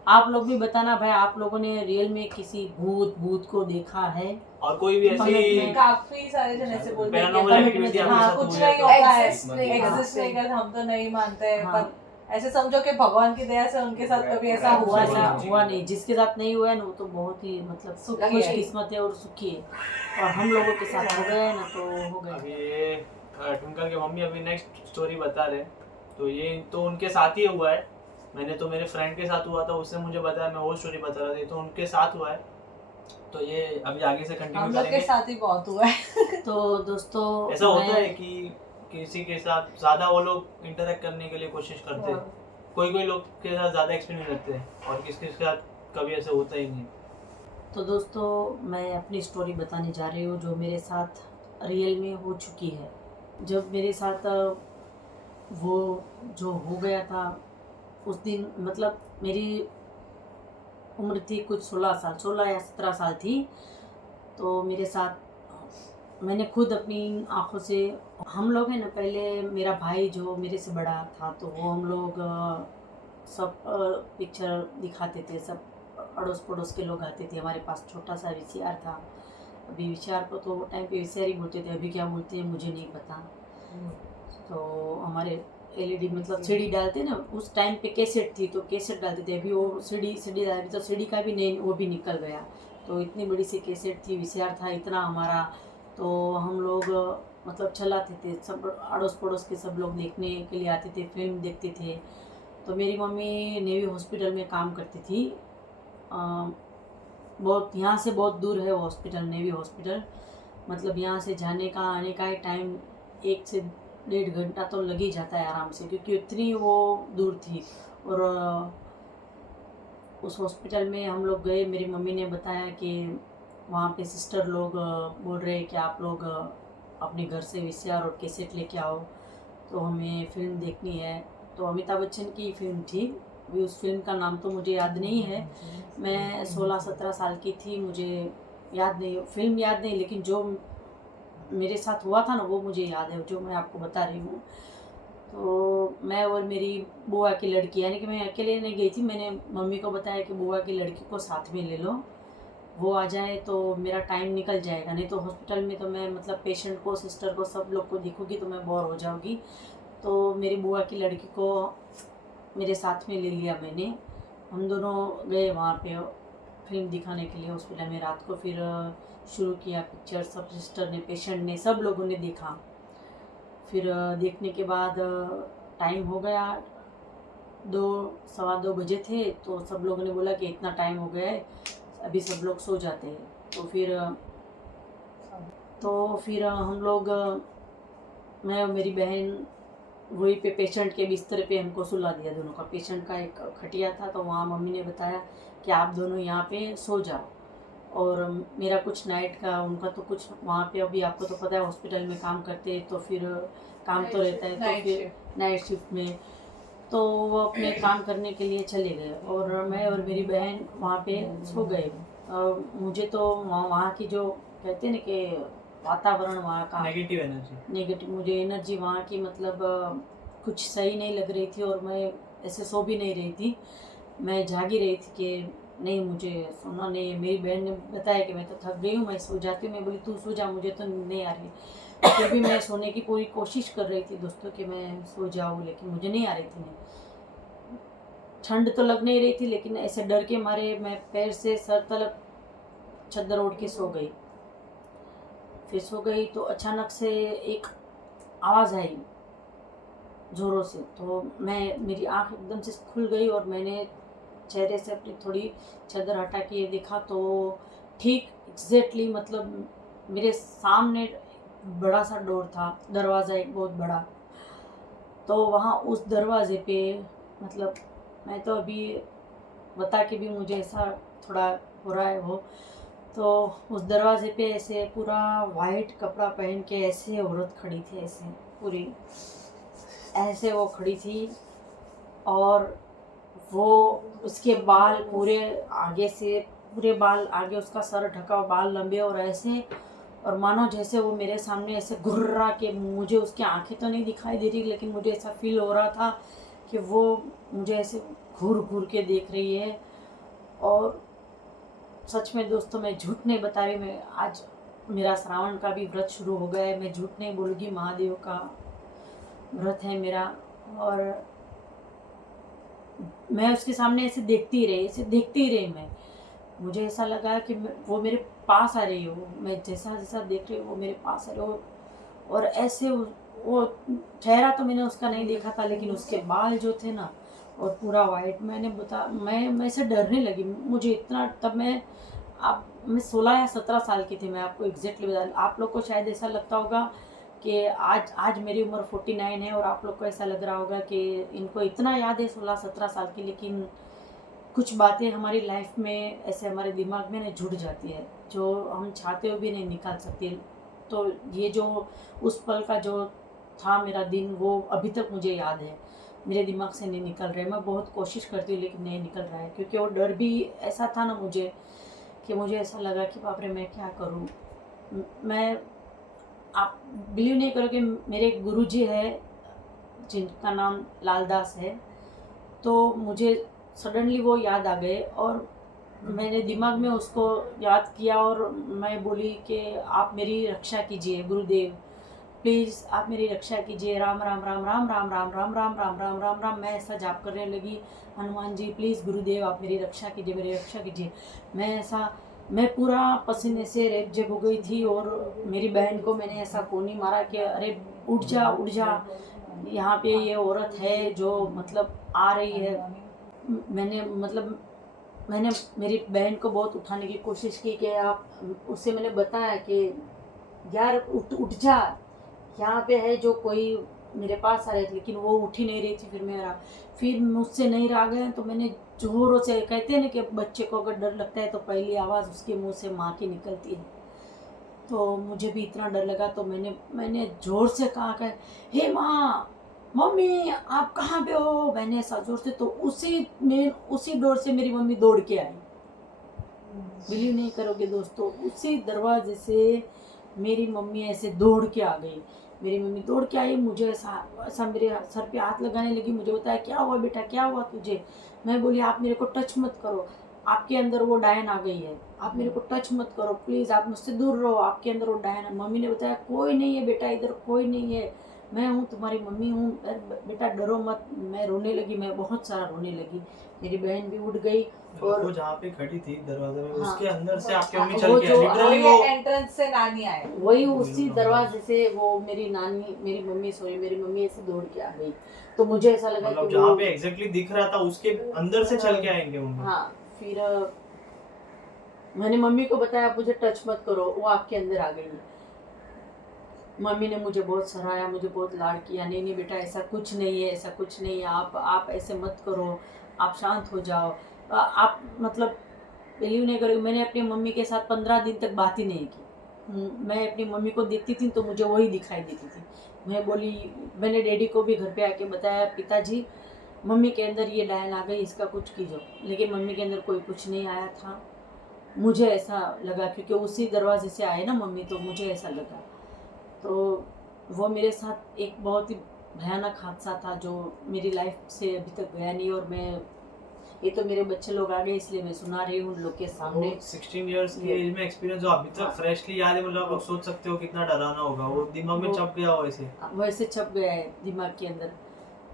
आप लोग भी बताना भाई, आप लोगों ने रियल में किसी भूत को देखा है? और कोई भी ऐसी काफी सारे जन ऐसे बोलते हैं पैरानॉर्मल एक्टिविटी आपके हाँ साथ कुछ हुई है नहीं तो होता है, Exist नहीं एग्जिस्ट करते। नहीं करते, हम तो नहीं मानते हैं। हाँ। पर ऐसे समझो कि भगवान की दया से उनके साथ कभी ऐसा हुआ ऐसा नहीं। हुआ नहीं, जिसके साथ नहीं हुआ है ना वो तो बहुत ही मतलब सुखी है। खुशकिस्मत है और सुखी है। और हम लोगों के साथ हो गया है ना तो हो गया। अभी ये ट्विंकल के मम्मी अभी नेक्स्ट स्टोरी बता रहे। तो ये तो उनके साथ ही हुआ है, मैंने तो मेरे फ्रेंड के साथ हुआ था, उसने मुझे बताया, मैं वो स्टोरी बता रहा था, तो उनके साथ हुआ है। तो ये अभी आगे से हम कंटिन्यू लोग के करेंगे। साथ ही बहुत हुआ है। तो दोस्तों ऐसा होता है कि किसी के साथ ज़्यादा वो लोग इंटरेक्ट करने के लिए कोशिश करते हैं, कोई लोग के साथ ज़्यादा एक्सपीरियंस रखते हैं और किसके साथ कभी ऐसा होता ही नहीं। तो दोस्तों मैं अपनी स्टोरी बताने जा रही हूँ जो मेरे साथ रियल में हो चुकी है। जब मेरे साथ वो जो हो गया था उस दिन, मतलब मेरी उम्र थी कुछ 16 या 17 साल थी। तो मेरे साथ मैंने खुद अपनी आँखों से, हम लोग हैं ना, पहले मेरा भाई जो मेरे से बड़ा था तो वो हम लोग सब पिक्चर दिखाते थे, सब अड़ोस पड़ोस के लोग आते थे। हमारे पास छोटा सा वीसीआर था। अभी वीसीआर को तो टाइम पे वीसीआर ही बोलते थे, अभी क्या बोलते हैं मुझे नहीं पता। तो हमारे एलईडी मतलब सीडी डालते ना, उस टाइम पे कैसेट थी तो कैसेट डालते थे। अभी वो सीडी डालते तो सीडी का भी नहीं, वो भी निकल गया। तो इतनी बड़ी सी कैसेट थी, वीसीआर था इतना हमारा। तो हम लोग मतलब चलाते थे, सब अड़ोस पड़ोस के सब लोग देखने के लिए आते थे, फिल्म देखते थे। तो मेरी मम्मी नेवी हॉस्पिटल में काम करती थी। बहुत यहाँ से बहुत दूर है वो हॉस्पिटल, नेवी हॉस्पिटल। मतलब यहाँ से जाने का आने का टाइम 1 से 1.5 घंटा तो लग ही जाता है आराम से, क्योंकि इतनी वो दूर थी। और उस हॉस्पिटल में हम लोग गए। मेरी मम्मी ने बताया कि वहाँ पे सिस्टर लोग बोल रहे हैं कि आप लोग अपने घर से वीसीआर और कैसेट लेके आओ, तो हमें फिल्म देखनी है। तो अमिताभ बच्चन की फिल्म थी। अभी उस फिल्म का नाम तो मुझे याद नहीं है। मैं 16-17 साल की थी, मुझे याद नहीं, फिल्म याद नहीं, लेकिन जो मेरे साथ हुआ था ना वो मुझे याद है, जो मैं आपको बता रही हूँ। तो मैं और मेरी बुआ की लड़की, यानी कि मैं अकेले नहीं गई थी। मैंने मम्मी को बताया कि बुआ की लड़की को साथ में ले लो, वो आ जाए तो मेरा टाइम निकल जाएगा। नहीं तो हॉस्पिटल में तो मैं मतलब पेशेंट को, सिस्टर को, सब लोग को देखूँगी तो मैं बोर हो जाऊँगी। तो मेरी बुआ की लड़की को मेरे साथ में ले लिया मैंने। हम दोनों गए वहाँ पे फिल्म दिखाने के लिए हॉस्पिटल में रात को। फिर शुरू किया पिक्चर, सब सिस्टर ने, पेशेंट ने, सब लोगों ने देखा। फिर देखने के बाद टाइम हो गया, 2-2:15 बजे थे। तो सब लोगों ने बोला कि इतना टाइम हो गया है, अभी सब लोग सो जाते हैं। तो फिर हम लोग, मैं और मेरी बहन वहीं पे पेशेंट के बिस्तर पे हमको सुला दिया दोनों का। पेशेंट का एक खटिया था, तो वहाँ मम्मी ने बताया कि आप दोनों यहाँ पे सो जाओ। और मेरा कुछ नाइट का, उनका तो कुछ वहाँ पे, अभी आपको तो पता है हॉस्पिटल में काम करते हैं तो फिर काम तो रहता है, तो फिर नाइट शिफ्ट में तो वो अपने काम करने के लिए चले गए और मैं और मेरी बहन वहाँ पे सो गए। मुझे तो वहाँ की जो कहते हैं ना कि वातावरण वहाँ का नेगेटिव मुझे एनर्जी वहाँ की मतलब कुछ सही नहीं लग रही थी। और मैं ऐसे सो भी नहीं रही थी, मैं जागी रही थी कि नहीं मुझे सोना नहीं है। मेरी बहन ने बताया कि मैं तो थक गई हूँ, मैं सो जाती हूँ। मैं बोली तू सो जा, मुझे तो नहीं आ रही। फिर भी मैं सोने की पूरी कोशिश कर रही थी दोस्तों कि मैं सो जाऊँ, लेकिन मुझे नहीं आ रही थी। ठंड तो लग नहीं रही थी, लेकिन ऐसे डर के मारे मैं पैर से सर तलक चद्दर ओढ़ के सो गई। फिर सो गई तो अचानक से एक आवाज़ आई ज़ोरों से। तो मेरी आँख एकदम से खुल गई और मैंने चेहरे से अपनी थोड़ी चादर हटा के देखा तो ठीक एग्जैक्टली मतलब मेरे सामने बड़ा सा डोर था, दरवाज़ा एक बहुत बड़ा। तो वहाँ उस दरवाजे पे मतलब मैं तो अभी बता के भी मुझे ऐसा थोड़ा हो रहा है वो। तो उस दरवाजे पे ऐसे पूरा वाइट कपड़ा पहन के ऐसे औरत खड़ी थी, ऐसे पूरी ऐसे वो खड़ी थी। और वो उसके बाल पूरे आगे से, पूरे बाल आगे, उसका सर ढका, बाल लंबे और ऐसे, और मानो जैसे वो मेरे सामने ऐसे घुर्रा के, मुझे उसकी आंखें तो नहीं दिखाई दे रही लेकिन मुझे ऐसा फील हो रहा था कि वो मुझे ऐसे घूर घूर के देख रही है। और सच में दोस्तों मैं झूठ नहीं बता रही, मैं आज मेरा श्रावण का भी व्रत शुरू हो गया है, मैं झूठ नहीं बोलूँगी, महादेव का व्रत है मेरा। और मैं उसके सामने ऐसे देखती रही मैं। मुझे ऐसा लगा कि वो मेरे पास आ रही हो, मैं जैसा जैसा देख रही हूँ वो मेरे पास आ रही हो। और ऐसे वो चेहरा तो मैंने उसका नहीं देखा था, लेकिन उसके बाल जो थे ना और पूरा वाइट, मैं ऐसे डरने लगी। मुझे इतना, तब मैं 16 या 17 साल की थी, मैं आपको एग्जैक्टली बता। आप लोग को शायद ऐसा लगता होगा कि आज मेरी उम्र 49 है और आप लोग को ऐसा लग रहा होगा कि इनको इतना याद है 16-17 साल की। लेकिन कुछ बातें हमारी लाइफ में ऐसे हमारे दिमाग में ना जुड़ जाती है, जो हम चाहते हुए भी नहीं निकाल सकते। तो ये जो उस पल का जो था मेरा दिन, वो अभी तक मुझे याद है, मेरे दिमाग से नहीं निकल रहा है। मैं बहुत कोशिश करती हूँ लेकिन नहीं निकल रहा है, क्योंकि वो डर भी ऐसा था ना मुझे कि मुझे ऐसा लगा कि बाप रे मैं क्या करूँ। आप बिलीव नहीं करोगे, मेरे गुरुजी है जिनका नाम लालदास है, तो मुझे सडनली वो याद आ गए और मैंने दिमाग में उसको याद किया और मैं बोली कि आप मेरी रक्षा कीजिए गुरुदेव, प्लीज़ आप मेरी रक्षा कीजिए, राम राम राम राम राम राम राम राम राम राम राम राम। मैं ऐसा जाप करने लगी, हनुमान जी प्लीज़ गुरुदेव आप मेरी रक्षा कीजिए, मेरी रक्षा कीजिए। मैं पूरा पसीने से रेबजेब हो गई थी और मेरी बहन को मैंने ऐसा कोनी मारा कि अरे उठ जा उठ जा, यहाँ पे ये औरत है जो मतलब आ रही है। मैंने मेरी बहन को बहुत उठाने की कोशिश की कि आप, उससे मैंने बताया कि यार उठ जा, यहाँ पे है जो कोई मेरे पास आ रहे थे, लेकिन वो उठ ही नहीं रही थी। फिर मुझसे नहीं रहा गया तो मैंने जोरों से, कहते हैं ना कि बच्चे को अगर डर लगता है तो पहली आवाज़ उसके मुंह से माँ की निकलती है, तो मुझे भी इतना डर लगा तो मैंने ज़ोर से कहा कि हे माँ, मम्मी आप कहाँ पे हो, मैंने ऐसा जोर से, तो उसी डोर से मेरी मम्मी दौड़ के आई। बिलीव नहीं करोगे दोस्तों, उसी दरवाजे से मेरी मम्मी ऐसे दौड़ के आ गई। मेरी मम्मी दौड़ के आई, मुझे ऐसा मेरे सर पे हाथ लगाने लगी, मुझे बताया क्या हुआ बेटा, क्या हुआ तुझे। मैं बोली आप मेरे को टच मत करो, आपके अंदर वो डायन आ गई है, आप मेरे को टच मत करो प्लीज़, आप मुझसे दूर रहो, आपके अंदर वो डायन है। मम्मी ने बताया कोई नहीं है बेटा, इधर कोई नहीं है, मैं हूँ तुम्हारी मम्मी हूँ, बेटा डरो मत। मैं रोने लगी, मैं बहुत सारा रोने लगी। मेरी बहन भी उठ गई और वो जहाँ पे खड़ी थी दरवाजे में, उसके अंदर से आपकी हाँ, मम्मी वो चल के जो- लिटरली वो एंट्रेंस से नानी आए, वही उसी दरवाजे से वो मेरी मम्मी ऐसे दौड़ के आ गई। तो मुझे ऐसा लगा मतलब कि जहाँ वो, पे एग्जैक्टली दिख रहा था उसके अंदर से चल के आएंगे मम्मी। हाँ, फिर मैंने मम्मी को बताया मुझे टच मत करो, वो आपके अंदर आ गई है। मम्मी ने मुझे बहुत सराहा, मुझे बहुत लाड किया, नहीं नहीं बेटा ऐसा कुछ नहीं है, ऐसा कुछ नहीं है, आप ऐसे मत करो, आप शांत हो जाओ। आप मतलब बिलीव नहीं करोगे, मैंने अपनी मम्मी के साथ 15 दिन तक बात ही नहीं की। मैं अपनी मम्मी को देखती थी तो मुझे वही दिखाई देती थी। मैंने डैडी को भी घर पे आके बताया, पिताजी मम्मी के अंदर ये डायन आ गई, इसका कुछ कीजिए, लेकिन मम्मी के अंदर कोई कुछ नहीं आया था। मुझे ऐसा लगा क्योंकि उसी दरवाजे से आए ना मम्मी, तो मुझे ऐसा लगा। तो वो मेरे साथ एक बहुत ही भयानक हादसा था जो मेरी लाइफ से अभी तक गया नहीं। और ये तो मेरे बच्चे लोग आ गए इसलिए मैं सुना रही हूँ उन लोग के सामने। 16 इयर्स की एज में एक्सपीरियंस जो अभी तक फ्रेशली याद है, मतलब आप लोग सोच सकते हो कितना डरावना होगा। वो दिमाग में छप गया वैसे छप गया है दिमाग के अंदर,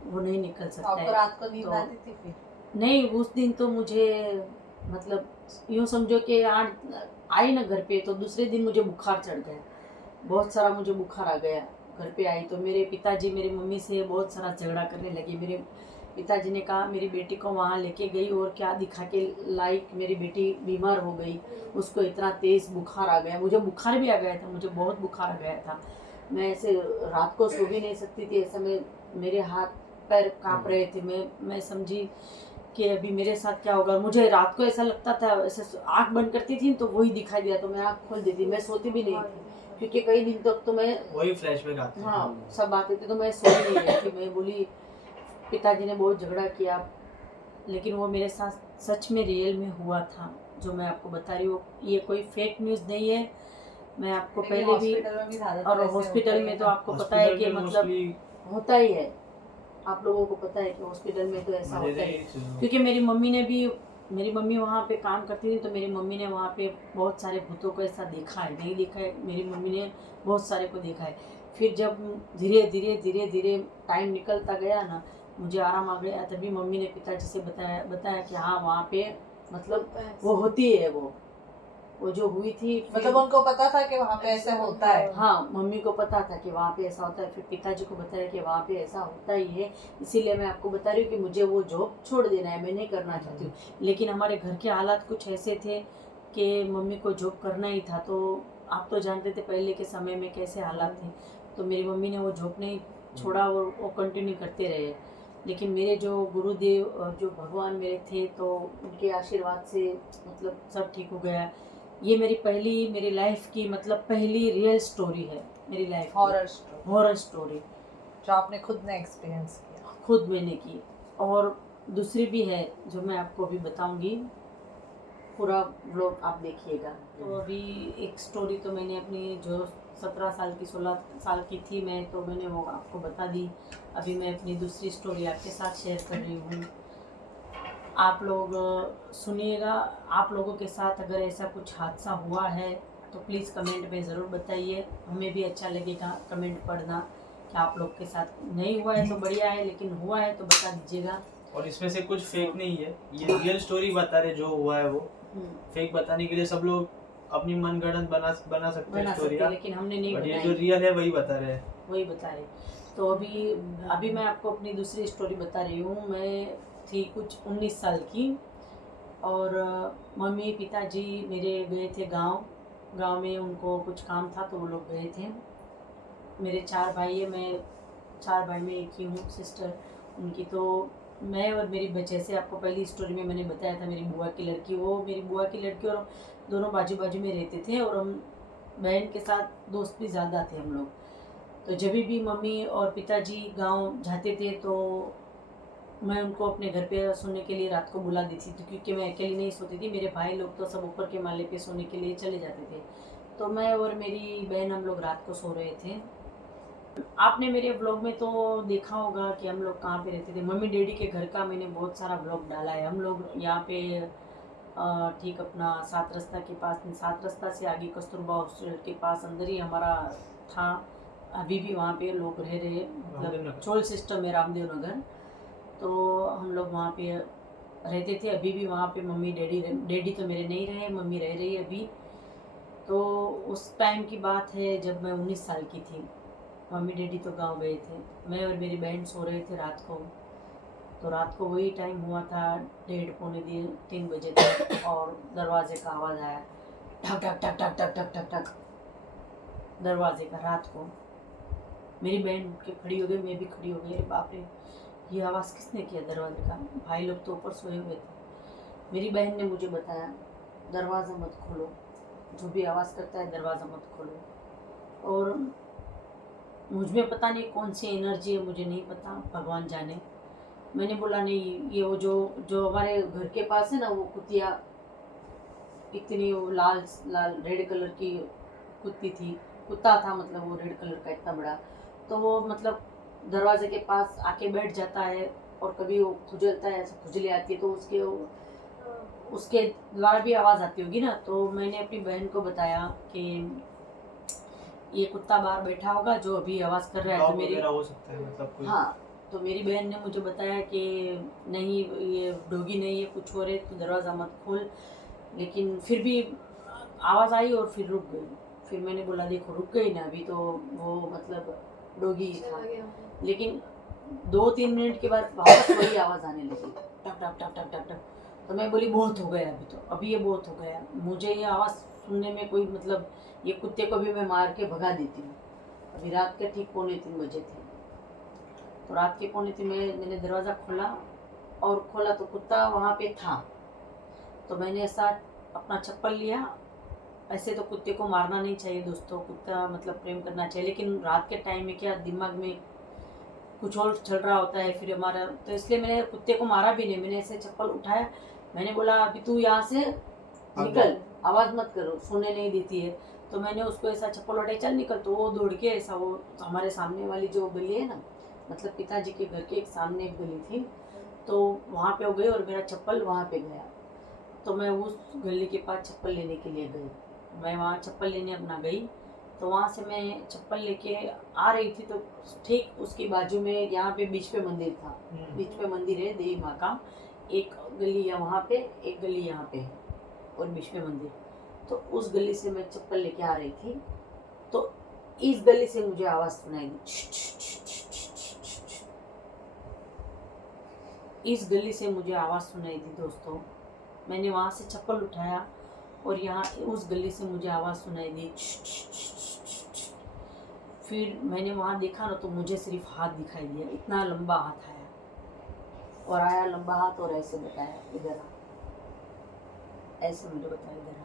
वो नहीं निकल सकता आपको है। रात को नींद तो आती थी फिर? नहीं, उस दिन तो मुझे मतलब यूँ समझो कि आई ना घर पे, तो दूसरे दिन मुझे बुखार चढ़ गया, बहुत सारा मुझे बुखार आ गया। घर पे आई तो मेरे पिताजी मेरी मम्मी से बहुत सारा झगड़ा करने लगे। मेरे पिताजी ने कहा मेरी बेटी को वहाँ लेके गई और क्या दिखा के लाई, मेरी बेटी बीमार हो गई, उसको इतना तेज़ बुखार आ गया। मुझे बुखार भी आ गया था, मुझे बहुत बुखार आ गया था। मैं ऐसे रात को सो भी नहीं सकती थी, ऐसा मेरे हाथ पैर काँप रहे थे। मैं समझी कि अभी मेरे साथ क्या होगा। मुझे रात को ऐसा लगता था, ऐसे आँख बंद करती थी तो वही दिखाई दिया तो मैं आँख खोल देती, मैं सोती भी नहीं थी क्योंकि कई दिन तक तो मैं वही फ्लैशबैक आते हैं। हाँ सब आते थे तो मैं सो ही नहीं रही थी। मैं बोली पिताजी ने बहुत झगड़ा किया, लेकिन वो मेरे साथ सच में रियल में हुआ था जो मैं आपको बता रही हूँ। ये कोई फेक न्यूज़ नहीं है। मैं आपको पहले भी, हॉस्पिटल में भी ज्यादातर और ऐसे हॉस्पिटल होता में है तो ना। आपको पता है कि हॉस्पिटल में मतलब mostly होता ही है, आप लोगों को पता है कि हॉस्पिटल में तो ऐसा होता ही है। क्योंकि मेरी मम्मी वहाँ पे काम करती थी तो मेरी मम्मी ने वहाँ पे बहुत सारे भूतों को ऐसा देखा है, नहीं देखा है, मेरी मम्मी ने बहुत सारे को देखा है। फिर जब धीरे धीरे टाइम निकलता गया ना, मुझे आराम आ गया, तभी मम्मी ने पिताजी से बताया कि हाँ वहाँ पे मतलब वो होती है, वो जो हुई थी। मतलब उनको पता था कि वहाँ पे ऐसे होता है? हाँ, मम्मी को पता था कि वहाँ पे ऐसा होता है। फिर पिताजी को बताया कि वहाँ पे ऐसा होता ही है, इसीलिए मैं आपको बता रही हूँ कि मुझे वो जॉब छोड़ देना है, मैं नहीं करना चाहती हूँ। लेकिन हमारे घर के हालात कुछ ऐसे थे कि मम्मी को जॉब करना ही था। तो आप तो जानते थे पहले के समय में कैसे हालात थे, तो मेरी मम्मी ने वो जॉब नहीं छोड़ा और वो कंटिन्यू करते रहे। लेकिन मेरे जो गुरुदेव जो भगवान मेरे थे, तो उनके आशीर्वाद से मतलब सब ठीक हो गया। ये मेरी लाइफ की मतलब पहली रियल स्टोरी है, मेरी लाइफ की हॉरर स्टोरी जो आपने खुद ने एक्सपीरियंस किया। खुद मैंने की। और दूसरी भी है जो मैं आपको अभी बताऊंगी, पूरा व्लॉग आप देखिएगा। तो अभी एक स्टोरी तो मैंने अपनी जो 17 साल की 16 साल की थी मैं, तो मैंने वो आपको बता दी। अभी मैं अपनी दूसरी स्टोरी आपके साथ शेयर कर रही हूँ। आप लोग सुनिएगा। आप लोगों के साथ अगर ऐसा कुछ हादसा हुआ है तो प्लीज़ कमेंट में ज़रूर बताइए, हमें भी अच्छा लगेगा कमेंट पढ़ना कि आप लोग के साथ नहीं हुआ है तो बढ़िया है, लेकिन हुआ है तो बता दीजिएगा। और इसमें से कुछ फेक नहीं है, ये रियल स्टोरी बता रहे, जो हुआ है वो। फेक बताने के लिए सब लोग अपनी मनगढ़ंत बना सकते हैं स्टोरी, लेकिन हमने नहीं बट ये बताई, जो रियल है वही बता रहे हैं। वही बता रहे। तो अभी मैं आपको अपनी दूसरी स्टोरी बता रही हूँ। मैं थी कुछ 19 साल की और मम्मी पिताजी मेरे गए थे गांव में, उनको कुछ काम था तो वो लोग गए थे। मेरे 4 भाई है, मैं 4 भाई में एक ही हूँ सिस्टर उनकी। तो मैं और मेरी जैसे आपको पहली स्टोरी में मैंने बताया था, मेरी बुआ की लड़की, वो मेरी बुआ की लड़की और दोनों बाजू बाजू में रहते थे और हम बहन के साथ दोस्त भी ज़्यादा थे हम लोग। तो जब भी मम्मी और पिताजी गांव जाते थे तो मैं उनको अपने घर पे सोने के लिए रात को बुला देती थी, क्योंकि मैं अकेली नहीं सोती थी। मेरे भाई लोग तो सब ऊपर के माले पे सोने के लिए चले जाते थे, तो मैं और मेरी बहन हम लोग रात को सो रहे थे। आपने मेरे ब्लॉग में तो देखा होगा कि हम लोग कहाँ पे रहते थे। मम्मी डैडी के घर का मैंने बहुत सारा ब्लॉग डाला है। हम लोग यहाँ पे ठीक अपना 7 रास्ता के पास, 7 रास्ता से आगे कस्तूरबा हॉस्पिटल के पास अंदर ही हमारा था। अभी भी वहाँ पे लोग रह रहे, मतलब चोल सिस्टम है रामदेव नगर, तो हम लोग वहाँ पे रहते थे। अभी भी वहाँ पे मम्मी डैडी तो मेरे नहीं रहे, मम्मी रह रही है अभी। तो उस टाइम की बात है जब मैं 19 साल की थी। मम्मी डैडी तो गांव गए थे, मैं और मेरी बहन सो रहे थे रात को। तो रात को वही टाइम हुआ था 1:30 पौने 3 बजे तक, और दरवाजे का आवाज़ आया, ठक ठक ठक ठक ठक ठक ठक ठक, दरवाजे का। रात को मेरी बहन उठ के खड़ी हो गई, मैं भी खड़ी हो गई। अरे बाप रे, ये आवाज़ किसने किया दरवाजे का? भाई लोग तो ऊपर सोए हुए थे। मेरी बहन ने मुझे बताया, दरवाज़ा मत खोलो, जो भी आवाज़ करता है दरवाज़ा मत खोलो। और मुझ में पता नहीं कौन सी एनर्जी है, मुझे नहीं पता, भगवान जाने। मैंने बोला नहीं, ये वो जो हमारे घर के पास है ना, वो कुतिया इतनी वो लाल रेड कलर की कुत्ता था, मतलब वो रेड कलर का इतना बड़ा। तो वो मतलब दरवाजे के पास आके बैठ जाता है और कभी वो खुजलता है, ऐसे खुजली आती है तो उसके द्वारा भी आवाज़ आती होगी ना। तो मैंने अपनी बहन को बताया कि ये कुत्ता बाहर बैठा होगा जो अभी आवाज़ कर रहा है। तो मेरी हो सकता है, मतलब कोई। हाँ, तो मेरी बहन ने मुझे बताया कि नहीं, ये डॉगी नहीं है, कुछ और है, तो दरवाज़ा मत खोल। लेकिन फिर भी आवाज़ आई और फिर रुक गई। फिर मैंने बोला देखो रुक गई ना, अभी तो वो मतलब डॉगी था। लेकिन 2-3 मिनट के बाद वापस वही आवाज़ आने लगी, टक टक टक टक टक टक। तो मैं बोली बहुत हो गया, अभी ये बहुत हो गया। मुझे ये आवाज़ सुनने में कोई मतलब, ये कुत्ते को भी मैं मार के भगा देती हूँ। अभी रात के ठीक 2:45 बजे थे। तो रात के 2:45 में मैंने दरवाज़ा खोला तो कुत्ता वहाँ पे था। तो मैंने ऐसा अपना चप्पल लिया। ऐसे तो कुत्ते को मारना नहीं चाहिए दोस्तों, कुत्ता मतलब प्रेम करना चाहिए, लेकिन रात के टाइम में क्या दिमाग में कुछ और चल रहा होता है फिर हमारा। तो इसलिए मैंने कुत्ते को मारा भी नहीं, मैंने ऐसे चप्पल उठाया। मैंने बोला अभी तू यहाँ से निकल, आवाज़ मत करो, सोने नहीं देती है। तो मैंने उसको ऐसा चप्पल उठाई, चल निकल। तो वो दौड़ के ऐसा, वो हमारे सामने वाली जो गली है ना, मतलब पिताजी के घर के एक सामने एक गली थी, तो वहाँ पे हो गई और मेरा चप्पल वहाँ पे गया। तो मैं उस गली के पास चप्पल लेने के लिए गई। मैं वहाँ चप्पल लेने अपना गई, तो वहाँ से मैं चप्पल लेके आ रही थी, तो ठीक उसकी बाजू में यहाँ पे बीच पे मंदिर था। बीच पे मंदिर है देवी माँ का, एक गली है वहाँ पे, एक गली यहाँ पे है और बीच में मंदिर। तो उस गली से मैं चप्पल लेके आ रही थी, तो इस गली से मुझे आवाज़ सुनाई दी, इस गली से मुझे आवाज़ सुनाई दी दोस्तों। मैंने वहाँ से चप्पल उठाया और यहाँ उस गली से मुझे आवाज़ सुनाई दी। फिर मैंने वहाँ देखा ना, तो मुझे सिर्फ हाथ दिखाई दिया, इतना लंबा हाथ आया, और आया लंबा हाथ और ऐसे बताया इधर आ, ऐसे मुझे बताया इधर आ।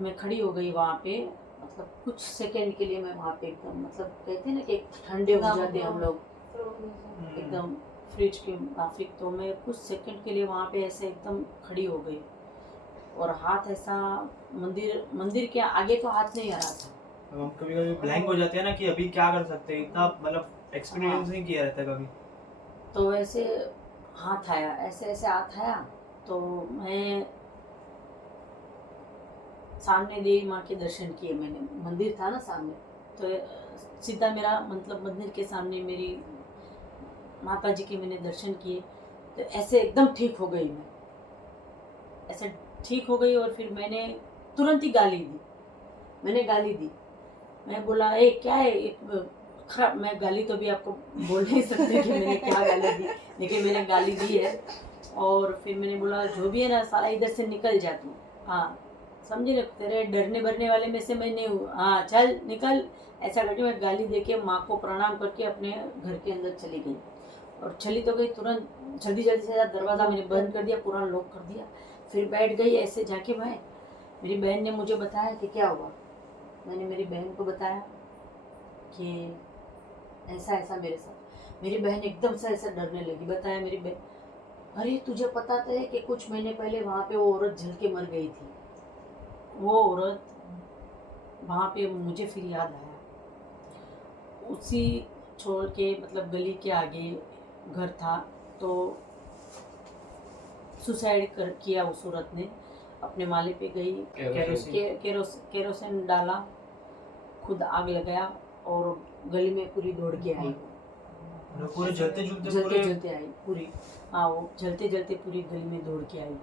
मैं खड़ी हो गई वहाँ पे, मतलब कुछ सेकंड के लिए मैं वहाँ पे एकदम, मतलब कहते हैं ना कि ठंडे हो जाते हम लोग एकदम फ्रिज के मुताबिक। तो मैं कुछ सेकंड के लिए वहाँ पे ऐसे एकदम खड़ी हो गई, और हाथ ऐसा मंदिर के आगे तो हाथ नहीं आ रहा था। हम कभी ब्लैंक हो जाते हैं ना कि अभी क्या कर सकते हैं, इतना मतलब एक्सपीरियंस नहीं किया रहता कभी। तो वैसे हाथ आया, ऐसे ऐसे हाथ आया, तो मैं सामने देवी माँ के दर्शन किए। मैंने, मंदिर था ना सामने, तो सीधा मेरा मतलब मंदिर के सामने मेरी माता जी के मैंने दर्शन किए। तो ऐसे एकदम ठीक हो गई मैं, ऐसे ठीक हो गई। और फिर मैंने तुरंत ही गाली दी, मैंने गाली दी। मैं बोला ए क्या है, एक खराब, मैं गाली तो भी आपको बोल नहीं सकती कि मैंने क्या गाली दी, लेकिन मैंने गाली दी है। और फिर मैंने बोला जो भी है ना सारा इधर से निकल जा तू, हाँ समझे ना, तेरे डरने भरने वाले में से मैं नहीं हूँ, हाँ चल निकल, ऐसा करके मैं गाली देके माँ को प्रणाम करके अपने घर के अंदर चली गई। और चली तो गई, तुरंत जल्दी जल्दी से दरवाज़ा मैंने बंद कर दिया, पूरा लॉक कर दिया। फिर बैठ गई ऐसे जाके। मैं, मेरी बहन ने मुझे बताया कि क्या हुआ। मैंने मेरी बहन को बताया कि ऐसा ऐसा मेरे साथ। मेरी बहन एकदम से ऐसा डरने लगी। बताया मेरी बहन, अरे तुझे पता तो है कि कुछ महीने पहले वहाँ पे वो औरत जल के मर गई थी। वो औरत वहाँ पे, मुझे फिर याद आया, उसी छोड़ के मतलब गली के आगे घर था, तो सुसाइड किया उस औरत ने। अपने माले पे गई, केरोसिन डाला, खुद आग लगाया और गली में पूरी दौड़ के आई। पूरे जलते जलते आई पूरी, हाँ वो जलते जलते पूरी गली में दौड़ के आई।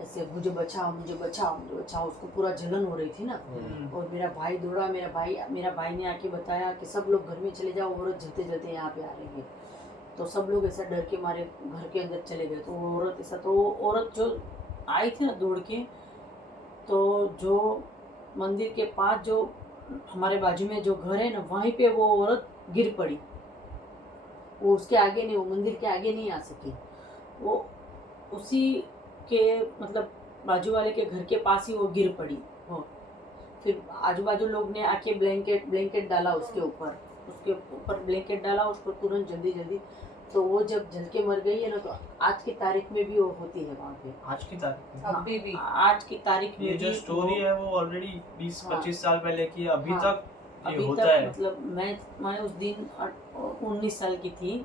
ऐसे मुझे बचाओ मुझे बचाओ मुझे बचाओ, उसको पूरा जलन हो रही थी ना। और मेरा भाई दौड़ा, मेरा भाई ने आके बताया कि सब लोग घर में चले जाओ, औरत जलते जलते यहाँ पे आ रही है। तो सब लोग ऐसा डर के मारे घर के अंदर चले गए। तो वो औरत ऐसा, तो वो औरत जो आई थी ना दौड़ के, तो जो मंदिर के पास जो हमारे बाजू में जो घर है ना, वहीं पे वो औरत गिर पड़ी। वो उसके आगे नहीं, वो मंदिर के आगे नहीं आ सकी, वो उसी के मतलब बाजू वाले के घर के पास ही वो गिर पड़ी। वो फिर आजू बाजू लोग ने आके ब्लैंकेट डाला उसके ऊपर ब्लैंकेट डाला उसको तुरंत जल्दी जल्दी। तो वो जब जल के मर गई है ना, तो आज की तारीख में भी वो होती है वहाँ पे। आज की तारीख अभी भी आज की तारीख में ये जो भी स्टोरी है वो ऑलरेडी 20-25 साल पहले की, अभी हाँ, तक ये अभी होता तक है। मतलब मैं उस दिन 19 साल की थी,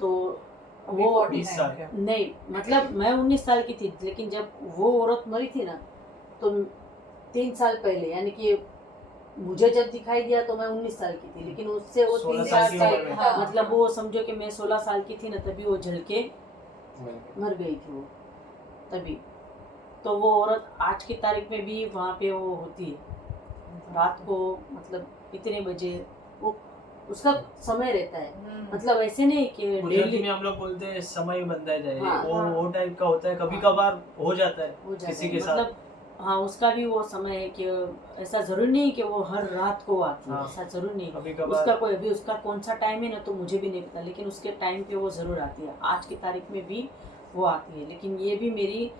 तो अभी वो 49 साल। है। नहीं मतलब मैं 19 साल की थी, लेकिन जब वो औरत मरी थी ना, तो 3 साल पहले, यानी कि मुझे जब दिखाई दिया तो मैं 19 साल की थी, लेकिन उससे वो 16 3 साल साल की पहले, उम्र में। हाँ, मतलब वो समझो कि मैं 16 साल की थी ना, तभी वो जल के मर गई थी वो, तभी। तो वो औरत आज की तारीख में भी वहाँ पे वो होती है, रात को मतलब इतने बजे वो उसका समय रहता है। मतलब ऐसे नहीं कि गुजराती डेली में हम लोग बोलते हैं समय बंधा जाए, हाँ, वो टाइप का होता है। कभी कभार हो जाता है हो जाता किसी है, के साथ। मतलब हाँ उसका भी वो समय है कि ऐसा जरूरी नहीं कि वो हर रात को आती है, हाँ, ऐसा जरूर नहीं। कभी कभार उसका कोई अभी उसका कौन सा टाइम है ना, तो मुझे भी नहीं पता, लेकिन उसके टाइम पे वो जरूर आती है। आज की तारीख में भी वो आती है। लेकिन ये भी मेरी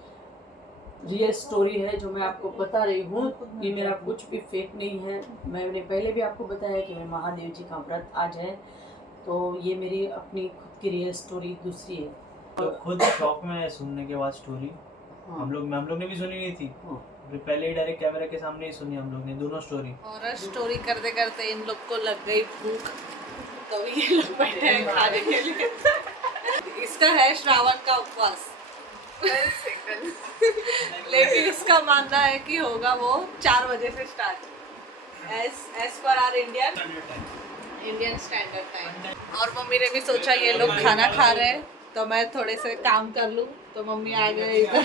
रियल स्टोरी है जो मैं आपको बता रही हूँ, ये मेरा कुछ भी फेक नहीं है। मैंने पहले भी आपको बताया कि मैं महादेव जी का व्रत आज है, तो ये मेरी अपनी खुद की रियल स्टोरी दूसरी है। तो खुद शौक में है सुनने के बाद स्टोरी। हाँ, हम लोग ने भी सुनी नहीं थी, हाँ, पहले ही डायरेक्ट कैमरा के सामने ही सुनी हम लोग ने दोनों स्टोरी। हॉरर स्टोरी करते करते इन लोग को लग गई भूख, तो ये लोग बैठे हैं खाने के लिए। इसका है श्रावण का उपवास, लेकिन इसका मानना है कि होगा वो 4 बजे से start, as per our Indian standard time. और मम्मी ने भी सोचा ये लोग खाना खा रहे हैं तो मैं थोड़े से काम कर लूँ, तो मम्मी आ गए इधर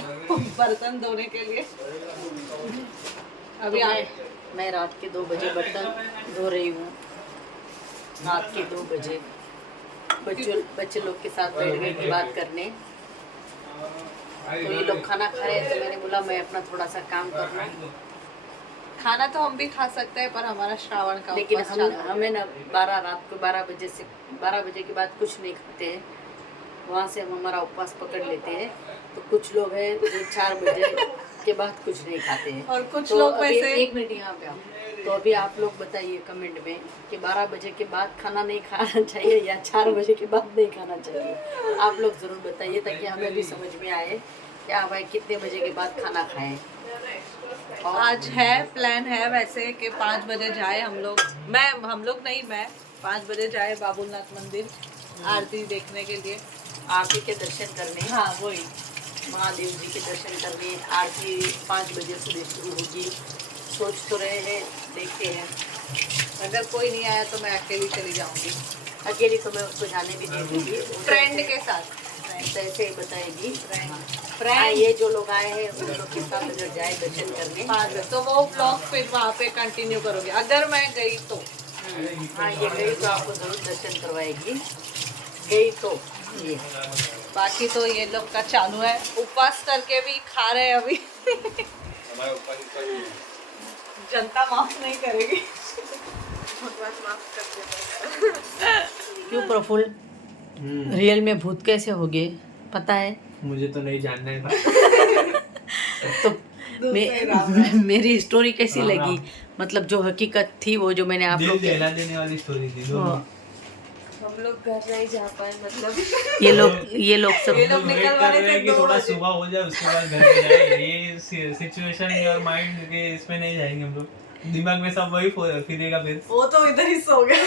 बर्तन धोने के लिए। अभी मैं रात के 2 बजे बर्तन धो रही हूँ, रात के 2 बजे बच्चे लोग के साथ बैठ गई बात करने। तो ये लोग खाना खा रहे हैं, तो मैंने बोला मैं अपना थोड़ा सा काम कर लूँ। खाना तो हम भी खा सकते हैं, पर हमारा श्रावण का लेकिन उपवास चालू है। हमें ना रात को 12 बजे के बाद कुछ नहीं खाते हैं, वहाँ से हम हमारा उपवास पकड़ लेते हैं। तो कुछ लोग हैं जो 4 बजे के बाद कुछ नहीं खाते हैं, और कुछ तो लोग अभी वैसे 1 मिनट यहाँ पे आओ। तो अभी आप लोग बताइए कमेंट में कि 12 बजे के बाद खाना नहीं खाना चाहिए या 4 बजे के बाद नहीं खाना चाहिए। आप लोग ज़रूर बताइए ताकि हमें भी समझ में आए कि हाँ भाई कितने बजे के बाद खाना खाएं। आज है प्लान है वैसे कि 5 बजे जाए हम लोग, मैं 5 बजे जाए बाबुलनाथ मंदिर आरती देखने के लिए। आरती के दर्शन करने। हाँ वही, महादेव जी के दर्शन करने। आरती 5 बजे से शुरू होगी। सोच तो रहे हैं, देखते हैं। अगर कोई नहीं आया तो मैं अकेली चली जाऊंगी, अकेली तो मैं उसको जाने भी नहीं दूंगी, फ्रेंड के साथ। तो ऐसे ही बताएगी। फ्रेंड ये जो लोग आए हैं उन लोग के साथ अगर जाए दर्शन करने। 5 बजे तो वो ब्लॉग फिर वहाँ पे कंटिन्यू करोगे अगर मैं गई तो। हाँ, ये गई तो आपको जरूर दर्शन करवाएगी। गई तो ये बाकी तो ये लोग का चालू है, उपवास करके भी खा रहे हैं अभी। जनता माफ नहीं करेगी। क्यों प्रफुल्ल, रियल में भूत कैसे हो गए पता है? मुझे तो नहीं जानना है। तो मेरी स्टोरी कैसी लगी? मतलब जो हकीकत थी वो जो मैंने आप लोग दिल देने वाली स्टोरी थी दोनों। हम लोग घर नहीं जा पाए, मतलब ये लोग सब ये लोग वेट निकल कर रहे रहे थे हैं कि 2 थोड़ा बजे। सुबह हो जाए उसके बाद घर पे जाए। ये सिचुएशन और माइंड के इसमें नहीं जाएंगे हम लोग। दिमाग में सब वही फिरेगा फिर। वो तो इधर ही सो गया।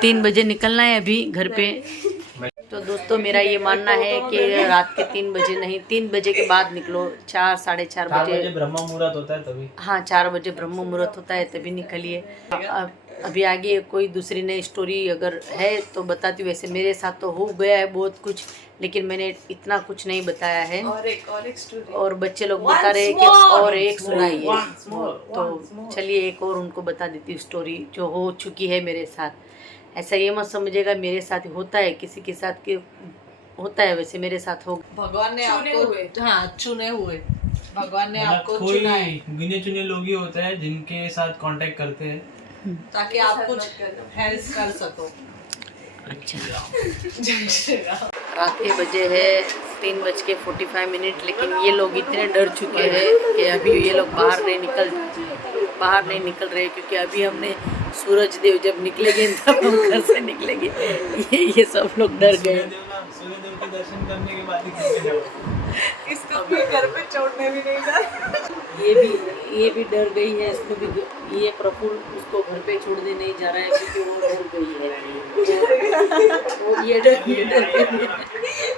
3 बजे निकलना है अभी घर पे। तो दोस्तों मेरा ये मानना है कि रात के 3 बजे नहीं, 3 बजे के बाद निकलो। 4 साढ़े 4 4 बजे। बजे ब्रह्म मुहूर्त होता है तभी। हाँ, 4 बजे ब्रह्म मुहूर्त होता है तभी निकलिए। अभी आगे कोई दूसरी नई स्टोरी अगर है तो बताती हूँ। वैसे मेरे साथ तो हो गया है बहुत कुछ, लेकिन मैंने इतना कुछ नहीं बताया है। और एक स्टोरी। और बच्चे लोग बता रहे हैं कि और एक सुनाइए। तो चलिए एक और उनको बता देती हूँ स्टोरी जो हो चुकी है मेरे साथ। ऐसा ये मत समझिएगा मेरे साथ होता है, किसी के साथ के होता है, वैसे मेरे साथ हो। भगवान ने चुने आपको हुए। हाँ चुने हुए, भगवान ने मतलब आपको कोई चुना है गिने चुने लोग ही होते हैं जिनके साथ कांटेक्ट करते हैं। ताकि आप कुछ हेल्प कर सको। अच्छा, जय श्री राम। रात के बजे है 3:45, लेकिन ये लोग इतने डर चुके हैं कि अभी ये लोग बाहर नहीं निकल रहे, क्योंकि अभी हमने सूरज देव जब निकलेंगे तब हम घर से निकलेंगे। ये सब लोग डर गए। सूर्य देव के दर्शन करने के बाद ही घर पे जाओ। इसको भी घर पे छोड़ने भी नहीं था। ये भी डर गई है, इसको भी। ये प्रफुल्ल उसको घर पे छोड़ने नहीं जा रहा है क्योंकि वो डर गई है। ये डर गई है।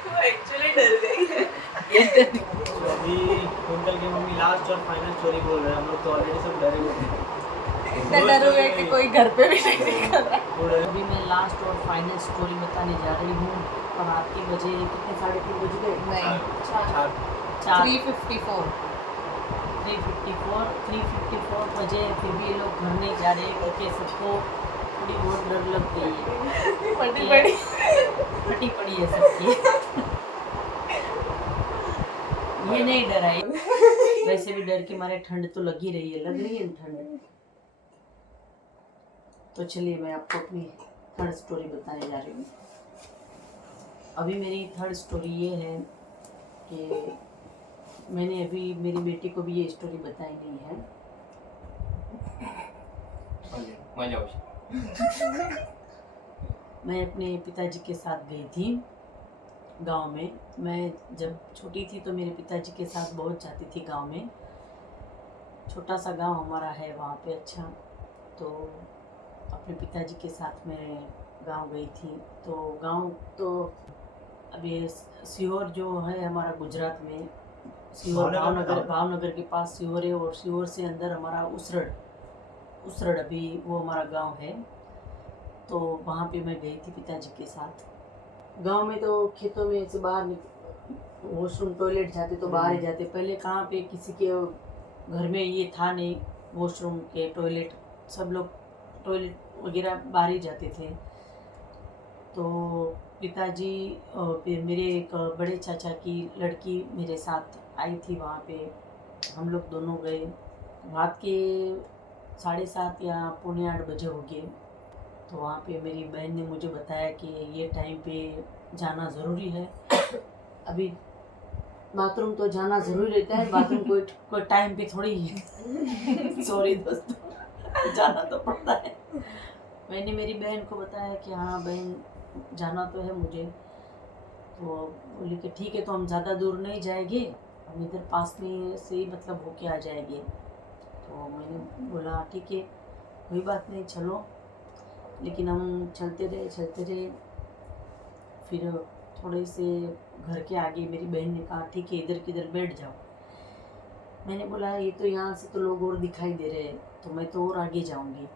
वो एक्चुअली डर गई है। अभी ट्विंकल की मम्मी लास्ट और फाइनल स्टोरी बोल रहे हैं। हम लोग तो ऑलरेडी सब डरे हुए थे। इतना डर हुए कि कोई घर पे भी नहीं निकल रहा। अभी मैं लास्ट और फाइनल स्टोरी बताने जा रही हूँ। और रात के बजे कितने? 3:30 बज गए। नहीं, 3:54 बजे। फिर भी ये लोग घर नहीं जा रहे क्योंकि सबको थोड़ी बहुत डर लग गई है। फटी पड़ी है सबकी। ये नहीं डराई, वैसे भी डर के मारे ठंड तो लग रही है ठंड। तो चलिए मैं आपको अपनी थर्ड स्टोरी बताने जा रही हूँ। अभी मेरी थर्ड स्टोरी ये है कि मैंने अभी मेरी बेटी को भी ये स्टोरी बताई नहीं है। मैं अपने पिताजी के साथ गई थी गांव में। मैं जब छोटी थी तो मेरे पिताजी के साथ बहुत जाती थी गांव में। छोटा सा गांव हमारा है वहाँ पे। अच्छा, तो अपने पिताजी के साथ मैं गांव गई थी। तो गांव तो अभी सीहोर जो है हमारा गुजरात में, सीहोर भावनगर के पास सीहोर है। और सीहोर से अंदर हमारा उसरड़ अभी वो हमारा गांव है। तो वहाँ पे मैं गई थी पिताजी के साथ। गांव में तो खेतों में से बाहर वॉशरूम टॉयलेट जाते तो बाहर ही जाते। पहले कहाँ पे किसी के घर में ये था नहीं वॉशरूम के टॉयलेट, सब लोग टॉयलेट वगैरह बाहर ही जाते थे। तो पिताजी मेरे एक बड़े चाचा की लड़की मेरे साथ आई थी वहाँ पे। हम लोग दोनों गए। रात के 7:30 या 7:45 बजे हो गए। तो वहाँ पे मेरी बहन ने मुझे बताया कि ये टाइम पे जाना ज़रूरी है। अभी बाथरूम तो जाना ज़रूरी रहता है, बाथरूम कोई टाइम पे थोड़ी है। सॉरी दोस्तों, जाना तो पड़ता है। मैंने मेरी बहन को बताया कि हाँ बहन जाना तो है मुझे। तो बोली कि ठीक है, तो हम ज़्यादा दूर नहीं जाएंगे, हम इधर पास में से ही मतलब होके आ जाएंगे। तो मैंने बोला ठीक है कोई बात नहीं चलो। लेकिन हम चलते रहे। फिर थोड़े से घर के आगे मेरी बहन ने कहा ठीक है इधर किधर बैठ जाओ। मैंने बोला ये तो यहाँ से तो लोग और दिखाई दे रहे हैं तो मैं तो और आगे जाऊँगी,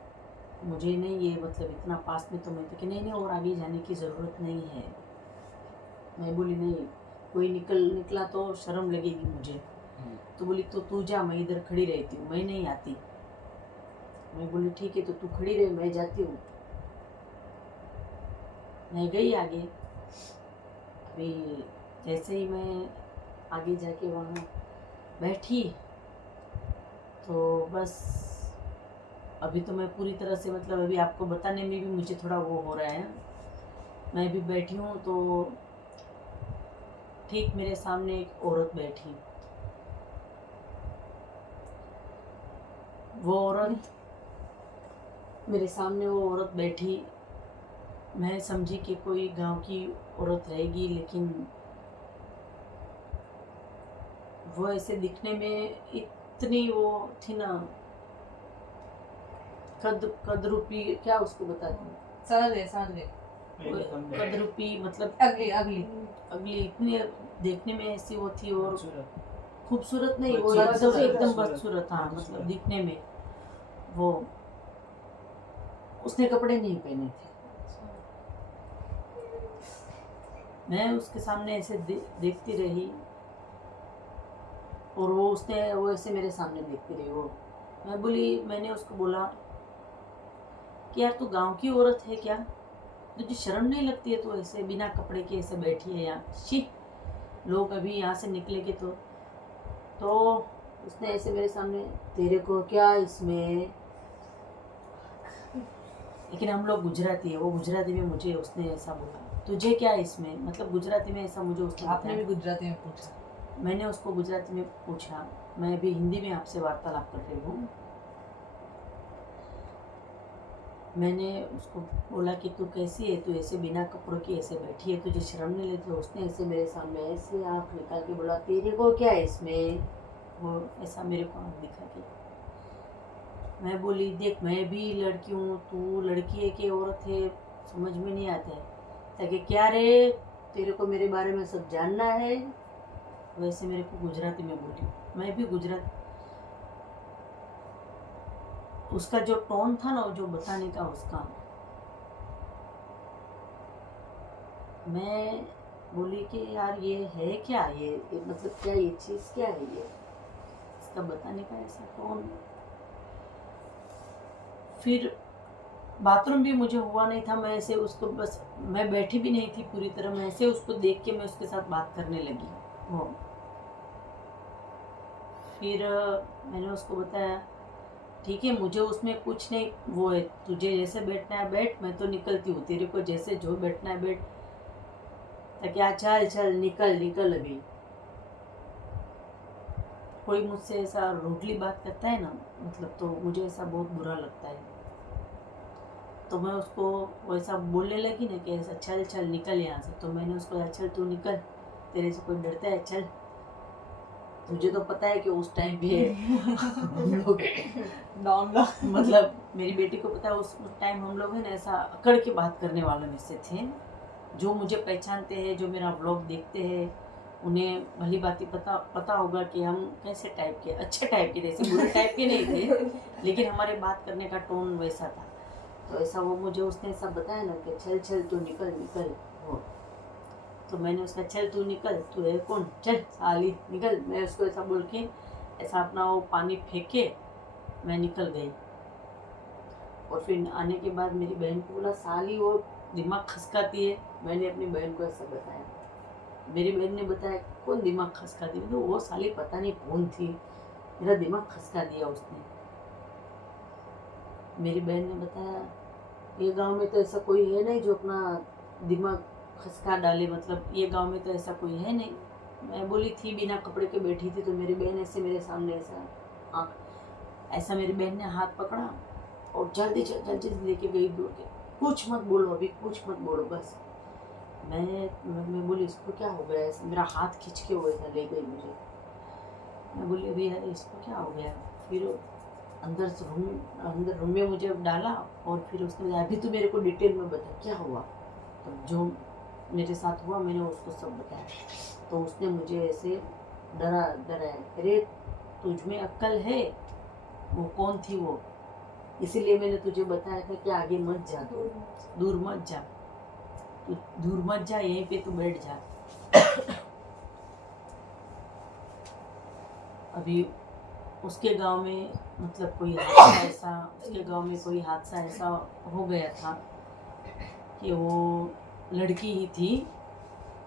मुझे नहीं ये मतलब इतना पास में तो मैं तो कि नहीं और आगे जाने की ज़रूरत नहीं है। मैं बोली नहीं कोई निकला तो शर्म लगेगी मुझे। तो बोली तो तू जा, मैं इधर खड़ी रहती हूँ, मैं नहीं आती। मैं बोली ठीक है तो तू खड़ी रहे, मैं जाती हूँ। मैं गई आगे। अभी जैसे ही मैं आगे जाके वहाँ बैठी तो बस अभी तो मैं पूरी तरह से मतलब अभी आपको बताने में भी मुझे थोड़ा वो हो रहा है। मैं भी बैठी हूँ तो ठीक मेरे सामने एक औरत बैठी। वो औरत मेरे सामने वो औरत बैठी, मैं समझी कि कोई गांव की औरत रहेगी, लेकिन वो ऐसे दिखने में इतनी वो थी ना, कद रूपी क्या उसको बताती हूँ, समझ गए कद रूपी मतलब अगली इतनी देखने में ऐसी वो थी और खूबसूरत नहीं, वो बदसूरत, एकदम बदसूरत, बदसूरत। हाँ बदसूरत। मतलब दिखने में वो, उसने कपड़े नहीं पहने थे। मैं उसके सामने ऐसे देखती रही और वो ऐसे मेरे सामने देखती रही। वो मैं बोली, मैंने उसको बोला कि यार तू गांव की औरत है क्या, तुझे शर्म नहीं लगती है, तू ऐसे बिना कपड़े के ऐसे बैठी है यहाँ, शी लोग अभी यहाँ से निकले के तो उसने ऐसे मेरे सामने, तेरे को क्या इसमें, लेकिन हम लोग गुजराती है, वो गुजराती में मुझे उसने ऐसा बोला, तुझे क्या इसमें, मतलब गुजराती में ऐसा मुझे उसने आपने भी गुजराती में पूछा? मैंने उसको गुजराती में पूछा, मैं भी हिंदी में आपसे वार्तालाप कर रही हूँ। मैंने उसको बोला कि तू कैसी है, तू ऐसे बिना कपड़ों की ऐसे बैठी है, तुझे शर्म नहीं लगती? उसने ऐसे मेरे सामने ऐसे आँख निकाल के बोला, तेरे को क्या है इसमें, वो ऐसा मेरे को आँख दिखा के। मैं बोली, देख मैं भी लड़की हूँ, तू लड़की है कि औरत है, समझ में नहीं आता है, ताकि क्या रे तेरे को मेरे बारे में सब जानना है। वैसे मेरे को गुजराती में बोली, मैं भी उसका जो टोन था ना, जो बताने का उसका, मैं बोली कि यार ये है क्या, ये मतलब क्या, ये चीज़ क्या है, ये इसका बताने का ऐसा टोन। फिर बाथरूम भी मुझे हुआ नहीं था, मैं ऐसे उसको बस, मैं बैठी भी नहीं थी पूरी तरह, मैं ऐसे उसको देख के मैं उसके साथ बात करने लगी। वो फिर मैंने उसको बताया ठीक है, मुझे उसमें कुछ नहीं वो है, तुझे जैसे बैठना है बैठ, मैं तो निकलती हूँ, तेरे को जैसे जो बैठना है बैठ, क्या चल चल निकल अभी। कोई मुझसे ऐसा रूडली बात करता है ना, मतलब तो मुझे ऐसा बहुत बुरा लगता है। तो मैं उसको वैसा बोलने लगी ना कि ऐसा चल चल निकल यहाँ से, तो मैंने उसको कहा चल तू निकल, तेरे से कोई डरता है, चल। तुझे तो पता है कि उस टाइम पे हम लोग मतलब मेरी बेटी को पता है उस टाइम हम लोग है ना ऐसा अकड़ के बात करने वालों में से थे। जो मुझे पहचानते हैं, जो मेरा व्लॉग देखते हैं, उन्हें भली बात पता होगा कि हम कैसे टाइप के, अच्छे टाइप के थे, ऐसे बुरे टाइप के नहीं थे, लेकिन हमारे बात करने का टोन वैसा था। तो ऐसा वो मुझे उसने ऐसा बताया ना कि चल चल तू निकल हो, तो मैंने उसका चल तू निकल, तू है कौन, चल साली निकल, मैं उसको ऐसा बोल के ऐसा अपना वो पानी फेंक के मैं निकल गई। और फिर आने के बाद मेरी बहन को बोला, साली वो दिमाग खसकाती है। मैंने अपनी बहन को ऐसा बताया, मेरी बहन ने बताया कौन दिमाग खसकाती है, तो वो साली पता नहीं कौन थी, मेरा दिमाग खसका दिया उसने। मेरी बहन ने बताया ये गांव में तो ऐसा कोई है नहीं जो अपना दिमाग खसका डाले, मतलब ये गांव में तो ऐसा कोई है नहीं। मैं बोली थी बिना कपड़े के बैठी थी, तो मेरी बहन ऐसे मेरे सामने ऐसा मेरी बहन ने हाथ पकड़ा और जल्दी लेके गई दौड़ के, कुछ मत बोलो अभी, कुछ मत बोलो बस। मैं बोली इसको क्या हो गया, ऐसे मेरा हाथ खींच के वो ऐसा ले गई मुझे। मैं बोली अभी यार इसको क्या हो गया। फिर अंदर रूम में मुझे डाला और फिर उसने बोला अभी तो मेरे को डिटेल में बता क्या हुआ। तो जो मेरे साथ हुआ, मैंने उसको सब बताया। तो उसने मुझे ऐसे डराया, अरे तुझ में अक्ल है, वो कौन थी वो, इसीलिए मैंने तुझे बताया था कि आगे मत जा, दूर मत जा, तू दूर मत जा, यहीं पे तू बैठ जा। अभी उसके गांव में मतलब कोई हादसा ऐसा, उसके गांव में कोई हादसा ऐसा हो गया था कि वो लड़की ही थी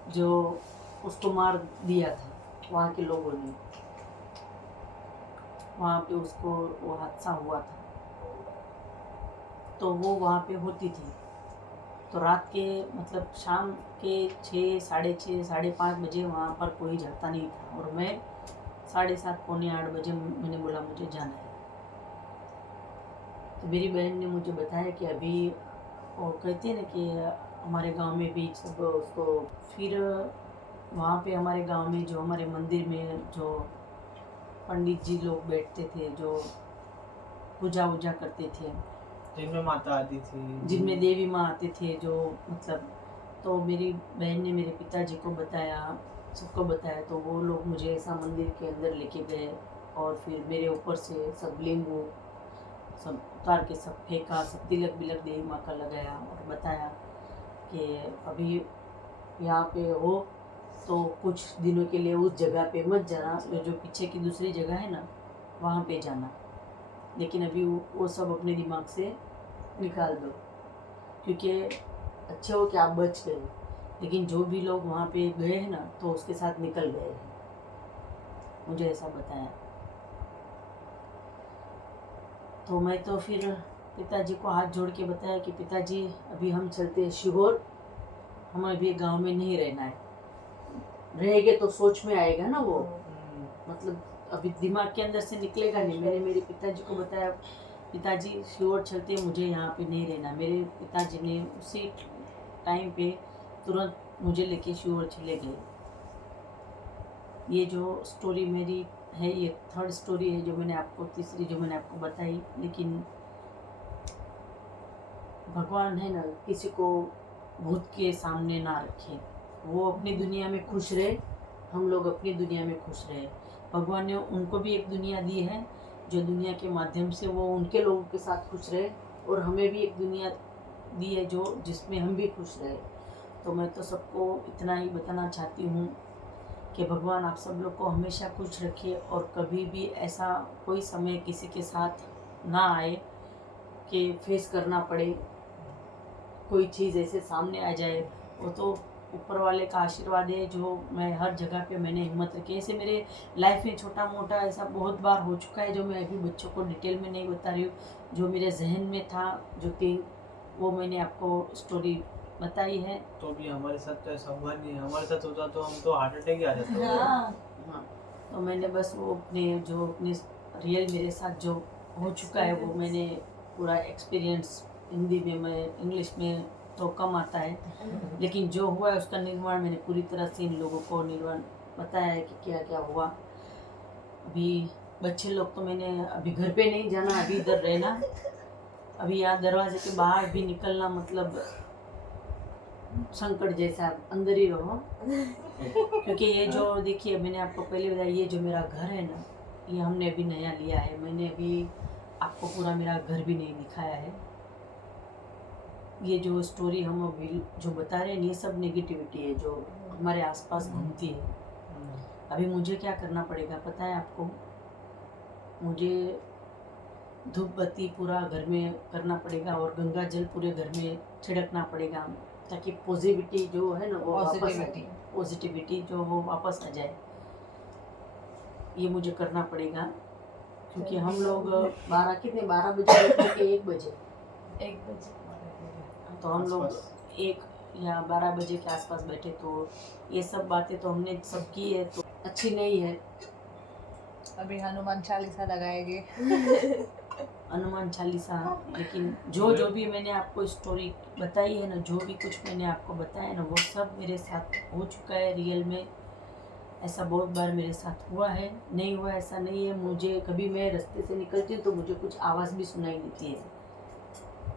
जो उसको मार दिया था वहाँ के लोगों ने। वहाँ पे उसको वो हादसा हुआ था, तो वो वहाँ पे होती थी। तो रात के मतलब शाम के 6, साढ़े 6, साढ़े 5 बजे वहाँ पर कोई जाता नहीं था, और मैं 7:30, पौने 8 बजे मैंने बोला मुझे जाना है। तो मेरी बहन ने मुझे बताया कि अभी वो कहते हैं ना कि हमारे गांव में भी सब उसको, फिर वहाँ पे हमारे गांव में जो हमारे मंदिर में जो पंडित जी लोग बैठते थे, जो पूजा वूजा करते थे, जिनमें माता आती थी, जिनमें देवी माँ आते थे, जो मतलब, तो मेरी बहन ने मेरे पिताजी को बताया, सबको बताया। तो वो लोग मुझे ऐसा मंदिर के अंदर लेके गए, और फिर मेरे ऊपर से सब लिंग सब उतार के सब फेंका, सब तिलक बिलक देवी माँ का लगाया, और बताया कि अभी यहाँ पे हो तो कुछ दिनों के लिए उस जगह पे मत जाना, जो पीछे की दूसरी जगह है ना वहाँ पे जाना, लेकिन अभी वो सब अपने दिमाग से निकाल दो, क्योंकि अच्छे हो कि आप बच गए, लेकिन जो भी लोग वहाँ पे गए हैं ना तो उसके साथ निकल गए हैं, मुझे ऐसा बताया। तो मैं तो फिर पिताजी को हाथ जोड़ के बताया कि पिताजी अभी हम चलते हैं शिहोर, हमें अभी गांव में नहीं रहना है, रहेंगे तो सोच में आएगा ना वो, मतलब अभी दिमाग के अंदर से निकलेगा नहीं। मैंने मेरे पिताजी को बताया, पिताजी शिहोर चलते, मुझे यहाँ पे नहीं रहना। मेरे पिताजी ने उसी टाइम पे तुरंत मुझे लेके शिहोर चले गए। ये जो स्टोरी मेरी है, ये 3rd स्टोरी है जो मैंने आपको, तीसरी जो मैंने आपको बताई। लेकिन भगवान है ना, किसी को भूत के सामने ना रखे, वो अपनी दुनिया में खुश रहे, हम लोग अपनी दुनिया में खुश रहे। भगवान ने उनको भी एक दुनिया दी है, जो दुनिया के माध्यम से वो उनके लोगों के साथ खुश रहे, और हमें भी एक दुनिया दी है जो जिसमें हम भी खुश रहे। तो मैं तो सबको इतना ही बताना चाहती हूँ कि भगवान आप सब लोग को हमेशा खुश रखे, और कभी भी ऐसा कोई समय किसी के साथ ना आए कि फेस करना पड़े, कोई चीज़ ऐसे सामने आ जाए। वो तो ऊपर वाले का आशीर्वाद है, जो मैं हर जगह पे मैंने हिम्मत रखी। ऐसे मेरे लाइफ में छोटा मोटा ऐसा बहुत बार हो चुका है, जो मैं अभी बच्चों को डिटेल में नहीं बता रही हूँ। जो मेरे जहन में था, जो थी, वो मैंने आपको स्टोरी बताई है। तो भी हमारे साथ तो ऐसा हुआ नहीं, हमारे साथ होता तो हम तो हार्ट अटैक ही आ जाता। हाँ, तो मैंने बस वो अपने रियल मेरे साथ जो हो चुका है वो मैंने पूरा एक्सपीरियंस, हिंदी में, मैं इंग्लिश में तो कम आता है, लेकिन जो हुआ है उसका निर्माण मैंने पूरी तरह से इन लोगों को निर्माण बताया है कि क्या क्या हुआ। अभी बच्चे लोग तो मैंने अभी घर पे नहीं जाना, अभी इधर रहना, अभी यहाँ दरवाजे के बाहर भी निकलना मतलब संकट जैसा, अंदर ही रहो। क्योंकि ये जो देखिए, मैंने आपको पहले बताया, ये जो मेरा घर है ना, ये हमने अभी नया लिया है। मैंने अभी आपको पूरा मेरा घर भी नहीं दिखाया है। ये जो स्टोरी हम अभी जो बता रहे हैं, ये सब नेगेटिविटी है जो हमारे आसपास घूमती है। अभी मुझे क्या करना पड़ेगा पता है आपको? मुझे धूप बत्ती पूरा घर में करना पड़ेगा, और गंगा जल पूरे घर में छिड़कना पड़ेगा, ताकि पॉजिटिविटी जो है ना वो पॉजिटिविटी जो वो वापस आ जाए। ये मुझे करना पड़ेगा, क्योंकि हम लोग 12 बजे के 1 बजे, तो हम लोग 1 या 12 बजे के आसपास बैठे। तो ये सब बातें तो हमने सब की है, तो अच्छी नहीं है। अभी हनुमान चालीसा लगाएंगे। हनुमान चालीसा। लेकिन जो भी मैंने आपको स्टोरी बताई है ना, जो भी कुछ मैंने आपको बताया ना, वो सब मेरे साथ हो चुका है रियल में। ऐसा बहुत बार मेरे साथ हुआ है, नहीं हुआ ऐसा नहीं है। मुझे कभी मैं रास्ते से निकलती हूँ तो मुझे कुछ आवाज़ भी सुनाई देती है,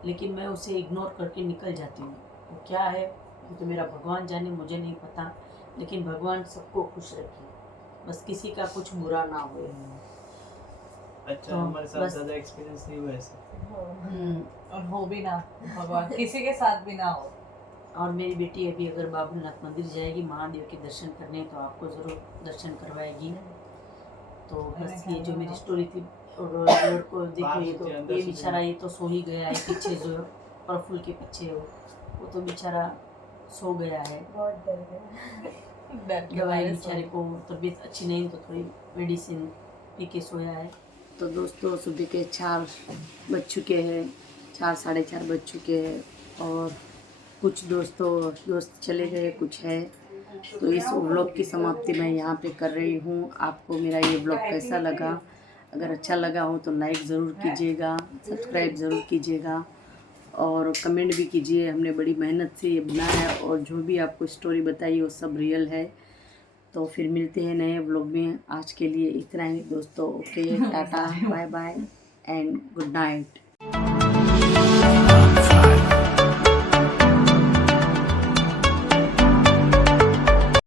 लेकिन मैं उसे इग्नोर करके निकल जाती हूँ। वो क्या है ये तो मेरा भगवान जाने, मुझे नहीं पता, लेकिन भगवान सबको खुश रखे, बस किसी का कुछ बुरा ना हो। अच्छा, तो हमारे साथ बस- ज़्यादा एक्सपीरियंस नहीं हुआ ऐसा। और हो भी ना, भगवान किसी के साथ भी ना हो। और मेरी बेटी अभी अगर बाबूनाथ मंदिर जाएगी महादेव के दर्शन करने, तो आपको ज़रूर दर्शन करवाएगी। तो बस ये जो मेरी स्टोरी थी, और रोड को देखो, ये तो ये बेचारा ये तो सो ही गया है, पीछे जो प्रफुल के पीछे वो तो बेचारा सो गया है। बहुत डर गया। डर के दवाई मारे बेचारे को तबीयत अच्छी नहीं, तो थोड़ी मेडिसिन पी के सोया है। तो दोस्तों सुबह के 4 बज चुके हैं, 4 साढ़े 4 बज चुके हैं, और कुछ दोस्त चले गए, कुछ है। तो इस व्लॉग की समाप्ति मैं यहाँ पे कर रही हूँ। आपको मेरा ये व्लॉग कैसा लगा? अगर अच्छा लगा हो तो लाइक ज़रूर कीजिएगा, सब्सक्राइब ज़रूर कीजिएगा, और कमेंट भी कीजिए। हमने बड़ी मेहनत से ये बनाया है, और जो भी आपको स्टोरी बताई वो सब रियल है। तो फिर मिलते हैं नए व्लॉग में। आज के लिए इतना ही दोस्तों। Okay, tata, bye bye and good night.